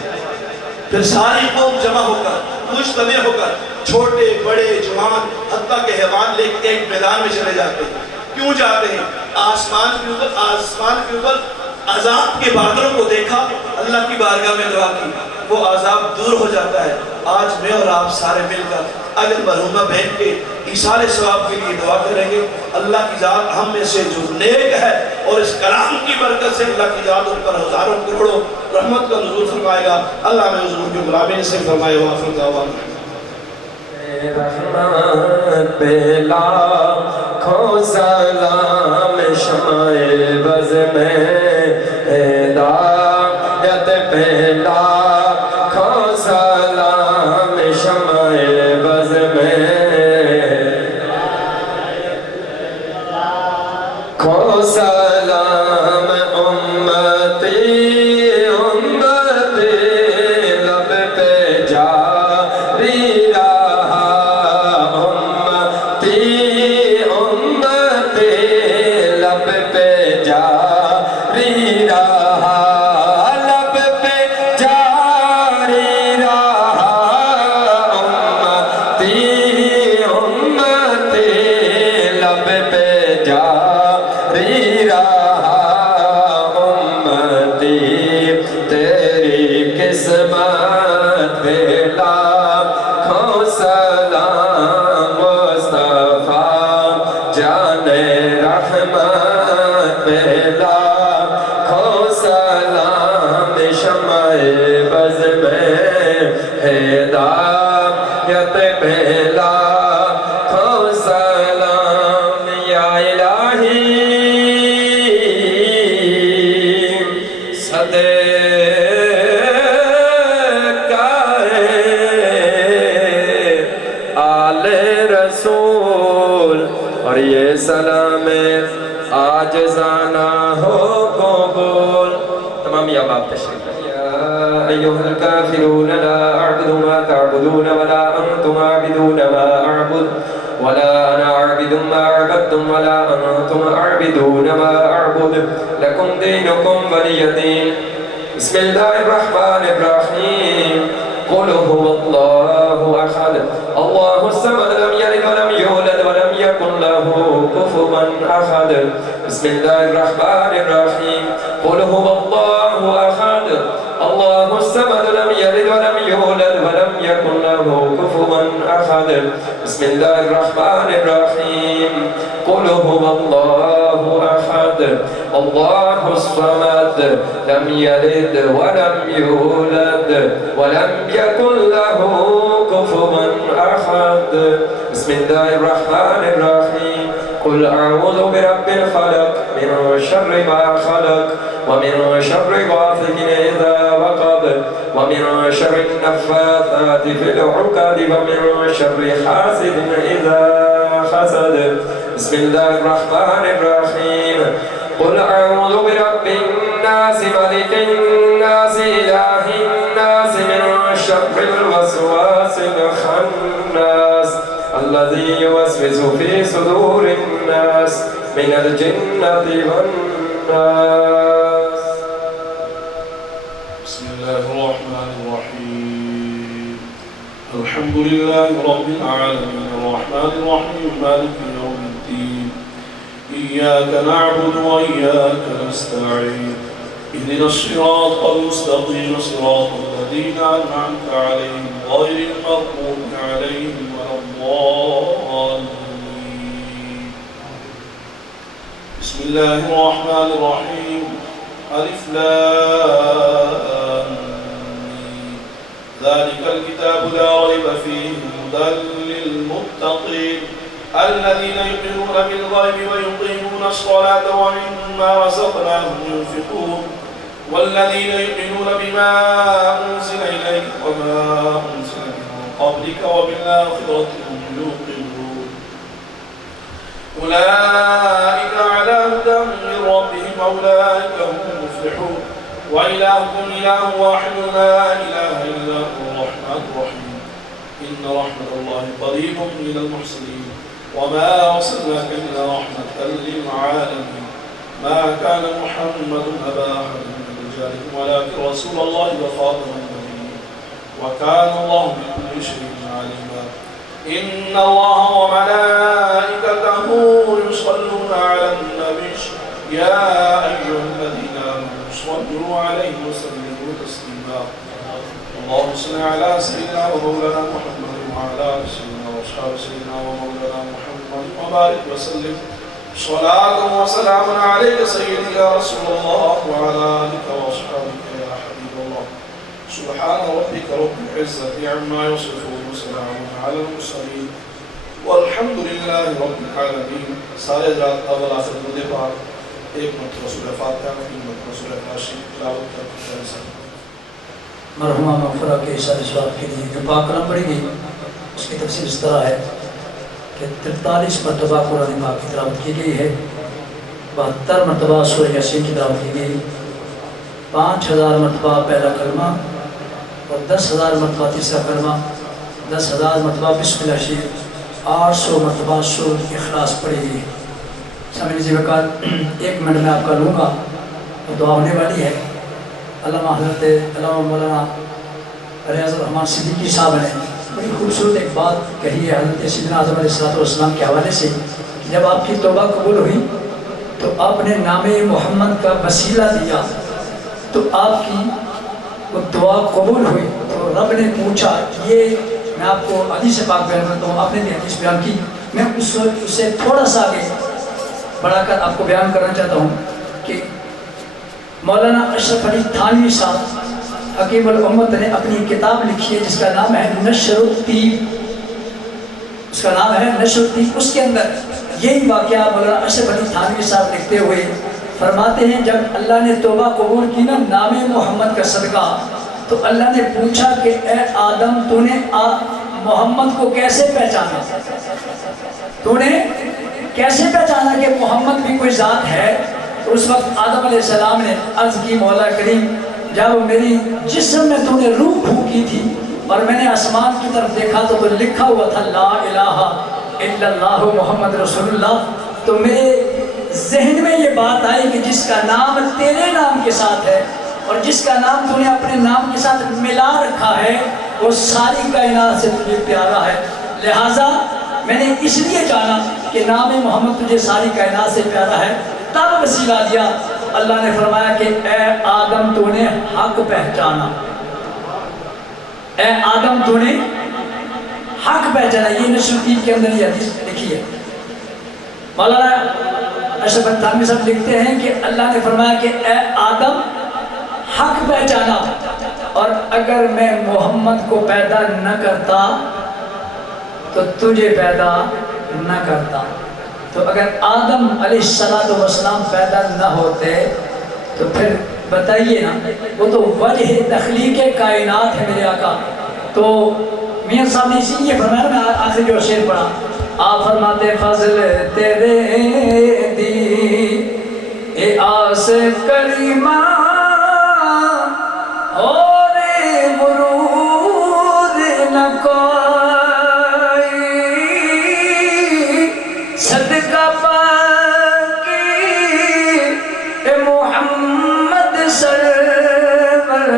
پھر ساری قوم جمع ہو کر مجتمع ہو کر چھوٹے بڑے جوان حتیٰ کہ حیوان لے کے ایک میدان میں چلے جاتے ہیں. کیوں جاتے ہیں؟ آسمان کے اوپر عذاب کے بادلوں کو دیکھا, اللہ کی بارگاہ میں دعا کی, وہ عذاب دور ہو جاتا ہے. آج میں اور آپ سارے مل کر اگر مرحومہ بہن کے ایصال ثواب کے لیے دعا کریں گے, اللہ کی ذات ہم میں سے جو نیک ہے اور اس کلام کی برکت سے اللہ کی ذات ان پر ہزاروں کروڑوں رحمت کا نزول فرمائے گا. اللہ میں حضور کی غلامی نصیب فرمائے. وآخر دعوانا رحمت پہ لاکھوں سلام, شمع بز میں ہدایت پہ لاکھوں سلام, شمع بز میں کو سلام امتی امتی لب پہ جاری رہا امتی امتی لب پہ جاری رہا لب پہ جاری رہا امتی امتی لب پہ جاری رہا امتی تیری قسمت پہ لاکھوں سلام مصطفیٰ جان رحمت پہ لاکھوں سلام شمع بز میں ہدایت پہ لاکھوں سلام یا الہی صدقہ آل رسول اور یہ سلام عاجزانہ ہو قبول. تمام یا باپ تشریف یا ایوہ الکافرون لا اعبد ما تعبدون ولا انتم عابدون ما اعبد ولا انا عابد ما عبدتم ولا انتم عابدون ما اعبد لكم دينكم ولي دين. بسم الله الرحمن الرحيم. قل هو الله احد الله الصمد لم يلد ولم يولد ولم يكن له كفوا احد. بسم الله الرحمن الرحيم. قل هو الله احد الله الصمد لم يلد ولم يولد ولم يكن له كفوا احد. بسم الله الرحمن الرحيم. قل هو الله احد الله الصمد لم يلد ولم يولد ولم يكن له كفوا احد. بسم الله الرحمن الرحيم. قل اعوذ برب الفلق من شر ما خلق ومن شر غاسق اذا وقب ومن شر النفاثات في العقد ومن شر حاسد اذا حسد. بسم الله الرحمن الرحيم. قل اعوذ برب الناس ملك الناس اله الناس من شر الوسواس الخناس الذي يوسوس في صدور الناس من الجنة والناس. بسم الله الرحمن الرحيم. الحمد لله رب العالمين الرحمن الرحيم مالك يوم الدين. إياك نعبد وإياك نستعين. اهدنا الصراط المستقيم صراط الذين أنعمت عليهم غير المغضوب عليهم ولا الضالين. بسم الله الرحمن الرحيم. ألف لام ميم. ذلك الكتاب لا ريب فيه هدى للمتقين الذين يؤمنون بالغيب ويقيمون الصلاة ومما رزقناهم ينفقون والذين يؤمنون بما أنزل إليك وما أنزل من قبلك وبالآخرة هم يوقنون. أولئك على هدى من ربهم أولئك هم المفلحون. وإلهكم إله واحد لا إله إلا هو الرحمن الرحيم. إن رحمة الله قريب من المحسنين. وما أرسلناك إلا رحمة للعالمين. ما كان محمد أبا أحد من رجالكم ولكن رسول الله وخاتم النبيين وكان الله بكل شيء عليما. إن الله وملائكته يصلون على النبي يا أيها الذين آمنوا صلوا عليه وسلموا تسليما. اللهم صل على سيدنا ومولانا محمد وعلى آل سيدنا وأصحاب سيدنا ومولانا محمد وبارك وسلم صلاة وسلام عليك سيدي يا رسول الله وعلى آلك وأصحابك يا حبيب الله. سبحان ربك رب العزة عما يصفون وسلام على المرسلين والحمد لله رب العالمين. سارے رات اول آخر مدے پاک ایک مرتبہ سورہ فاتحہ ایک مرتبہ سورہ ناشی تلاوت کرتے ہیں. مرحومہ مغفرہ کے اشارہ ثواب کے لیے جو پاک کلام پڑھی گئی اس کی تفسیر اس طرح ہے کہ 43 مرتبہ قرآن پاک کی تلاوت کی گئی ہے 72 مرتبہ سورہ یاسین کی دعوت دی گئی، 5000 مرتبہ پہلا کلمہ اور 10,000 مرتبہ تیسرا کلمہ، 10,000 مرتبہ بسم اللہ شریف، 800 مرتبہ سورۃ اخلاص پڑھی گئی۔ سامنے جی وقت 1 منٹ میں آپ کا لوں گا اور دعا ہونے والی ہے۔ علامہ حضرت علامہ مولانا ریاض الرحمان صدیقی صاحب نے بڑی خوبصورت ایک بات کہی ہے حضرت سیدنا اعظم علیہ السلام کے حوالے سے، جب آپ کی توبہ قبول ہوئی تو آپ نے نام محمد کا وسیلہ دیا تو آپ کی وہ دعا قبول ہوئی۔ تو رب نے پوچھا، یہ میں آپ کو حدیث پاک بیان کرتا ہوں، آپ نے بھی حدیث بیان کی، میں اس سے تھوڑا سا آگے بڑھا کر آپ کو بیان کرنا چاہتا ہوں کہ مولانا اشرف علی تھانوی صاحب حکیم الامت نے اپنی کتاب لکھی ہے جس کا نام ہے نشر الطیب، اس کا نام ہے نشر الطیب۔ اس کے اندر یہی واقعہ مولانا اشرف علی تھانوی صاحب لکھتے ہوئے فرماتے ہیں، جب اللہ نے توبہ قبول کی نا نام محمد کا صدقہ، تو اللہ نے پوچھا کہ اے آدم تو نے محمد کو کیسے پہچانا، تو نے کیسے پہچانا کہ محمد بھی کوئی ذات ہے؟ تو اس وقت آدم علیہ السلام نے عرض کی، مولا کریم جب میری جسم میں تو نے روح پھونکی تھی اور میں نے آسمان کی طرف دیکھا تو لکھا ہوا تھا لا الہ الا اللہ محمد رسول اللہ، تو میرے ذہن میں یہ بات آئی کہ جس کا نام تیرے نام کے ساتھ ہے اور جس کا نام تو نے اپنے نام کے ساتھ ملا رکھا ہے وہ ساری کائنات سے تجھے پیارا ہے، لہٰذا میں نے اس لیے جانا کہ نام محمد تجھے ساری کائنات سے پیارا ہے، تب وسیلہ دیا۔ اللہ نے فرمایا کہ اے آدم تو نے حق پہچانا، اے آدم تو نے حق پہچانا۔ یہ نشر الطیب کے اندر یہ حدیث لکھی ہے۔ مولانا اشرف علی تھانوی صاحب لکھتے ہیں کہ اللہ نے فرمایا کہ اے آدم حق پہچانا، اور اگر میں محمد کو پیدا نہ کرتا تو تجھے پیدا نہ کرتا۔ تو اگر آدم علیہ السلام پیدا نہ ہوتے تو پھر بتائیے نا، وہ تو وجہ تخلیق کائنات ہے میرے آقا۔ تو میاں صاحب نے اسی لیے فرمایا، میں آخری جو شعر پڑھا، آپ فرماتے فضل تیرے دی اے آس کریمہ اور ورود نہ کوئی، صدقہ پاکی اے محمد سرور،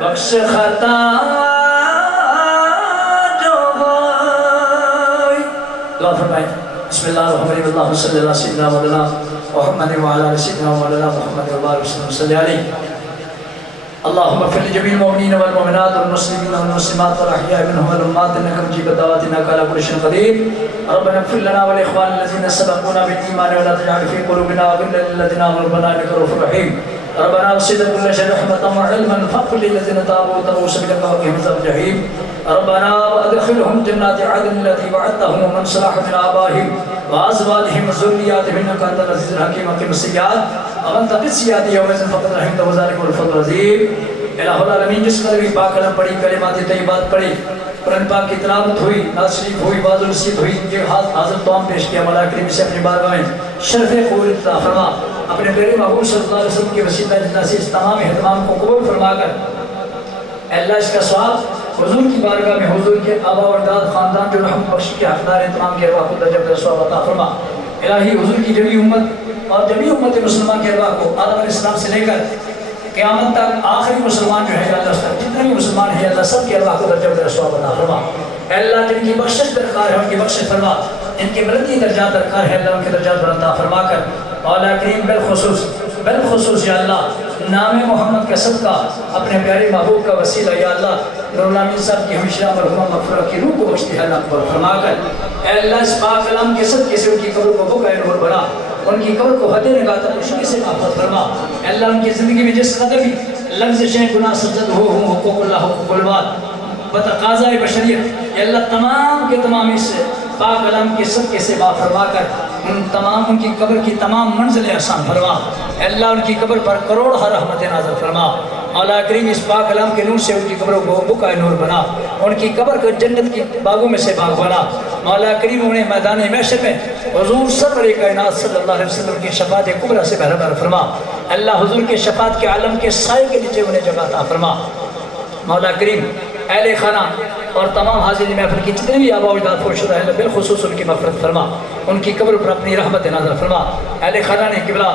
بخش خطا جو ہوئی۔ دعا فرمائیں۔ بسم اللہ الرحمن الرحیم، اللہم صلی اللہ سیدنا مولانا محمد وعلی آل سیدنا مولانا محمد وبارک وسلم صلی علیہ۔ اللهم اغفر لجميع المؤمنين والمؤمنات والمسلمين والمسلمات والاحياء منهم والاموات انك مجيب الدعوات انك على كل شيء قدير. ربنا اغفر لنا ولاخواننا الذين سبقونا بالايمان ولا تجعل في قلوبنا غلا للذين امنوا ربنا انك رؤوف رحيم. ربنا وسعت كل شيء رحمة وعلما فاغفر للذين تابوا واتبعوا سبيلك وقهم عذاب الجحيم. ربنا وادخلهم جنات عدن التي وعدتهم ومن صلح من آبائهم وازواجهم وذرياتهم انك انت العزيز الحكيم. اقم السيئات ومن تق السيئات يومئذ فقد رحمته وذلك هو الفضل العظيم. الہ العالمین، جس قدر بھی پاک کلام پڑھی، کلمات طیبات پڑھی، قرآن پاک کی تلاوت ہوئی، نعت شریف ہوئی، واعظ و نصیحت ہوئی، یہ حاضر توام پیش کیا، مولا کریم سے اپنی بارگاہ میں شرف قبول عطا فرما، اپنے پیارے محبوب صلی اللہ علیہ وسلم کے وسیلہ جنہ سے اس تمام اہتمام کو قبول فرما کر اے اللہ اس کا ثواب حضور کی بارگاہ میں حضور کے آبا و اجداد خاندان جو رحمت بخش کے حقدار تمام کے ارواح کو درجہ کا ثواب عطا فرما۔ الہی حضور کی جمی امت اور جمی امت مسلمان کے ارواح کو آدم علیہ السلام سے لے کر قیامت تک آخری مسلمان جو ہے اللہ اس تک جتنے بھی مسلمان ہیں اللہ سب کے ارواح کو درجہ کا ثواب عطا فرما۔ اے اللہ جن کی بخشش درکار ہے ان کی بخشش فرما، ان کے بلندی درجات درکار ہے اللہ ان کے درجات بلند عطا فرما کر مولا کریم بالخصوص یا اللہ نام محمد کا صدقہ اپنے پیارے محبوب کا وسیلہ یا اللہ نور الامین صاحب کی ہمیشہ مرحومہ مغفرہ کی روح کو بخشتی ہے اللہ قبول فرما کر اے اللہ اس پاک کلام کے صدقے سے ان کی قبر کو بقع نور بنا، ان کی قبر کو حد نگاہ تک خوشی سے محفوظ فرما۔ اے اللہ ان کی زندگی میں جس قدر بھی لفظ گناہ سجد ہوں حقوق اللہ حقوق العباد بتقاضۂ بشریت اے اللہ تمام کے تمام اس پاک کلام کے صدقے سے معاف فرما کر ان کی قبر کی تمام منزلیں آسان فرما۔ اے اللہ ان کی قبر پر کروڑ رحمت نازل فرما۔ مولا کریم اس پاک کلام کے نور سے ان کی قبروں کو بقع نور بنا، ان کی قبر کو جنت کی باغوں میں سے باغ بنا۔ مولا کریم انہیں میدان محشر میں حضور سرور کائنات صلی اللہ علیہ وسلم کی شفاعت کبریٰ سے بہربر فرما۔ اللہ حضور کے شفاعت کے عالم کے سائے کے نیچے انہیں جگہ عطا فرما۔ مولا کریم اہل خانہ اور تمام حاضرین محفل کی جتنے بھی آباء و اجداد فوت شدہ ہیں بالخصوص ان کی مغفرت فرما، ان کی قبر پر اپنی رحمت نازل فرما۔ اہل خانہ نے قبلہ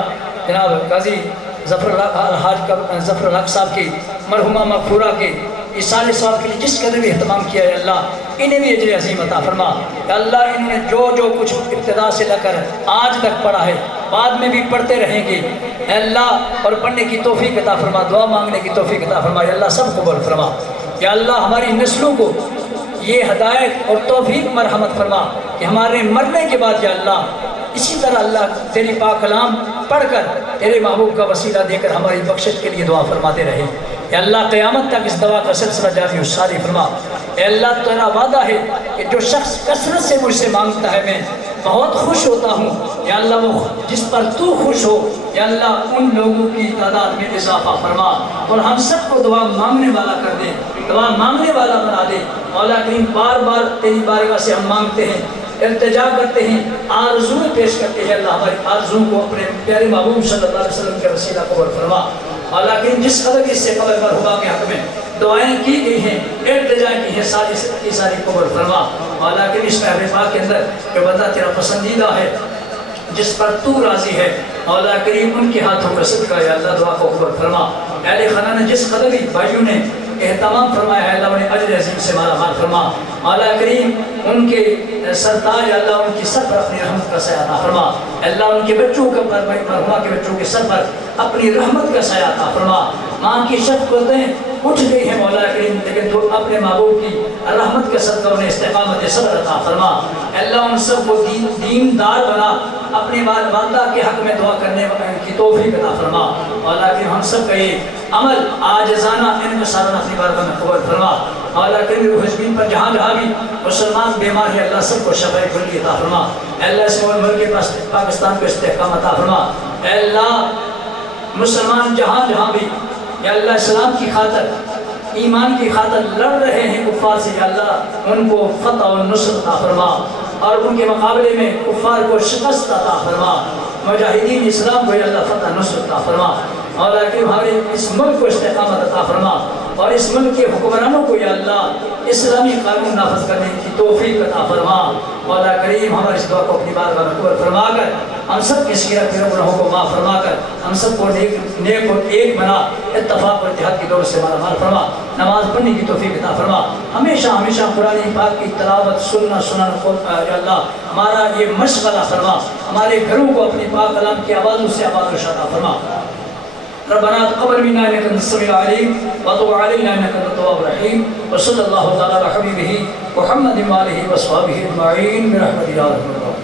جناب قاضی ظفر الحق صاحب کی مرحومہ مغفورہ کے اِسال ثواب کے لیے جس قدر بھی اہتمام کیا ہے اللہ انہیں بھی اجر عظیم عطا فرما۔ اللہ انہوں نے جو کچھ ابتدا سے لے کر آج تک پڑھا ہے بعد میں بھی پڑھتے رہیں گے اے اللہ، اور پڑھنے کی توفیق عطا فرما، دعا مانگنے کی توفیق عطا فرما یا اللہ، سب قبول فرما یا اللہ۔ ہماری نسلوں کو یہ ہدایت اور توفیق مرحمت فرما کہ ہمارے مرنے کے بعد یا اللہ اسی طرح اللہ تیری پاک کلام پڑھ کر تیرے محبوب کا وسیلہ دے کر ہماری بخشش کے لیے دعا فرماتے رہے اے اللہ۔ قیامت تک اس دعا کا سلسلہ جاری و ساری فرما اے اللہ۔ تیرا وعدہ ہے کہ جو شخص کثرت سے مجھ سے مانگتا ہے میں بہت خوش ہوتا ہوں یا اللہ، وہ جس پر تو خوش ہو یا اللہ ان لوگوں کی تعداد میں اضافہ فرما اور ہم سب کو دعا مانگنے والا کر دے، دعا مانگنے والا بنا دے مولا کریم۔ بار بار تیری بارگاہ سے ہم مانگتے ہیں، التجا کرتے ہیں، آرزویں پیش کرتے ہیں اللہ، ہماری آرزو کو اپنے پیارے محبوب صلی اللہ علیہ وسلم کے وسیلہ قبول فرما مولا کریم۔ جس قدر اس سے قبل مرحومہ کے حق میں دعائیں کی گئی ہیں، التجائیں کی ہیں، ساری قبول فرما مولا کریم۔ اس محرم پاک کے اندر جو بندہ تیرا پسندیدہ ہے، جس پر تو راضی ہے مولا کریم، ان کے ہاتھوں کا صدقہ یا اللہ دعا کو قبول فرما۔ اہل خانہ نے جس قدر بھی بھائیوں نے اہتمام فرمایا ہے اللہ انہیں اجر عظیم سے مالا مال فرما مولا کریم۔ ان کے سرتاج اللہ ان کی سر پر اپنی رحمت کا سایہ عطا فرما اللہ۔ ان کے بچوں کے پر مرحومہ کے بچوں کے سر پر اپنی رحمت کا سایہ عطا فرما۔ ماں کی شفقتیں اٹھ گئی ہیں مولا کریم، لیکن تو اپنے محبوب کی رحمت کے صدقہ انہیں استقامت صبر عطا فرما اللہ۔ ان سب کو دیندار بنا، اپنے والدہ کے حق میں دعا کرنے کی توفیق عطا فرما مولا کریم۔ ہم سب کا یہ عمل عاجزانہ انکسارانہ اپنی بارگاہ میں قبول فرما مولا کریم۔ حزبین پر جہاں جہاں بھی مسلمان بیمار ہے اللہ، سب کو شفاء کلی عطا فرما اے اللہ۔ اس ملک پاکستان کو استحکام عطا فرما اے اللہ۔ مسلمان جہاں جہاں بھی یا اللہ اسلام کی خاطر، ایمان کی خاطر لڑ رہے ہیں کفار سے یا اللہ، ان کو فتح و نصرت عطا فرما اور ان کے مقابلے میں کفار کو شکست عطا فرما۔ مجاہدین اسلام کو یا اللہ فتح نصرت عطا فرما مولا کریم۔ ہمارے اس ملک کو استقامت عطا فرما اور اس ملک کے حکمرانوں کو یا اللہ اسلامی قانون نافذ کرنے کی توفیق عطا فرما مولا کریم۔ ہماری اس دعا کو اپنی بارگاہ میں قبول فرما کر ہم سب کے سیرت کے گناہوں کو معاف فرما کر ہم سب کو نیک اور ایک بنا، اتفاق اور اتحاد کی دولت سے مالا مال فرما۔ نماز پڑھنے کی توفیق عطا فرما، ہمیشہ ہمیشہ قرآن پاک کی تلاوت سننا یا اللہ ہمارا یہ مشغلہ فرما۔ ہمارے گھروں کو اپنی پاک کلام کی آوازوں سے آباد و شاد فرما۔ ربنا تقبل منا انك انت السميع العليم وتب علينا انك انت التواب الرحيم وصلى الله تعالى على حبيبه محمد وآله وصحبه اجمعين برحمتك يا ارحم الراحمين۔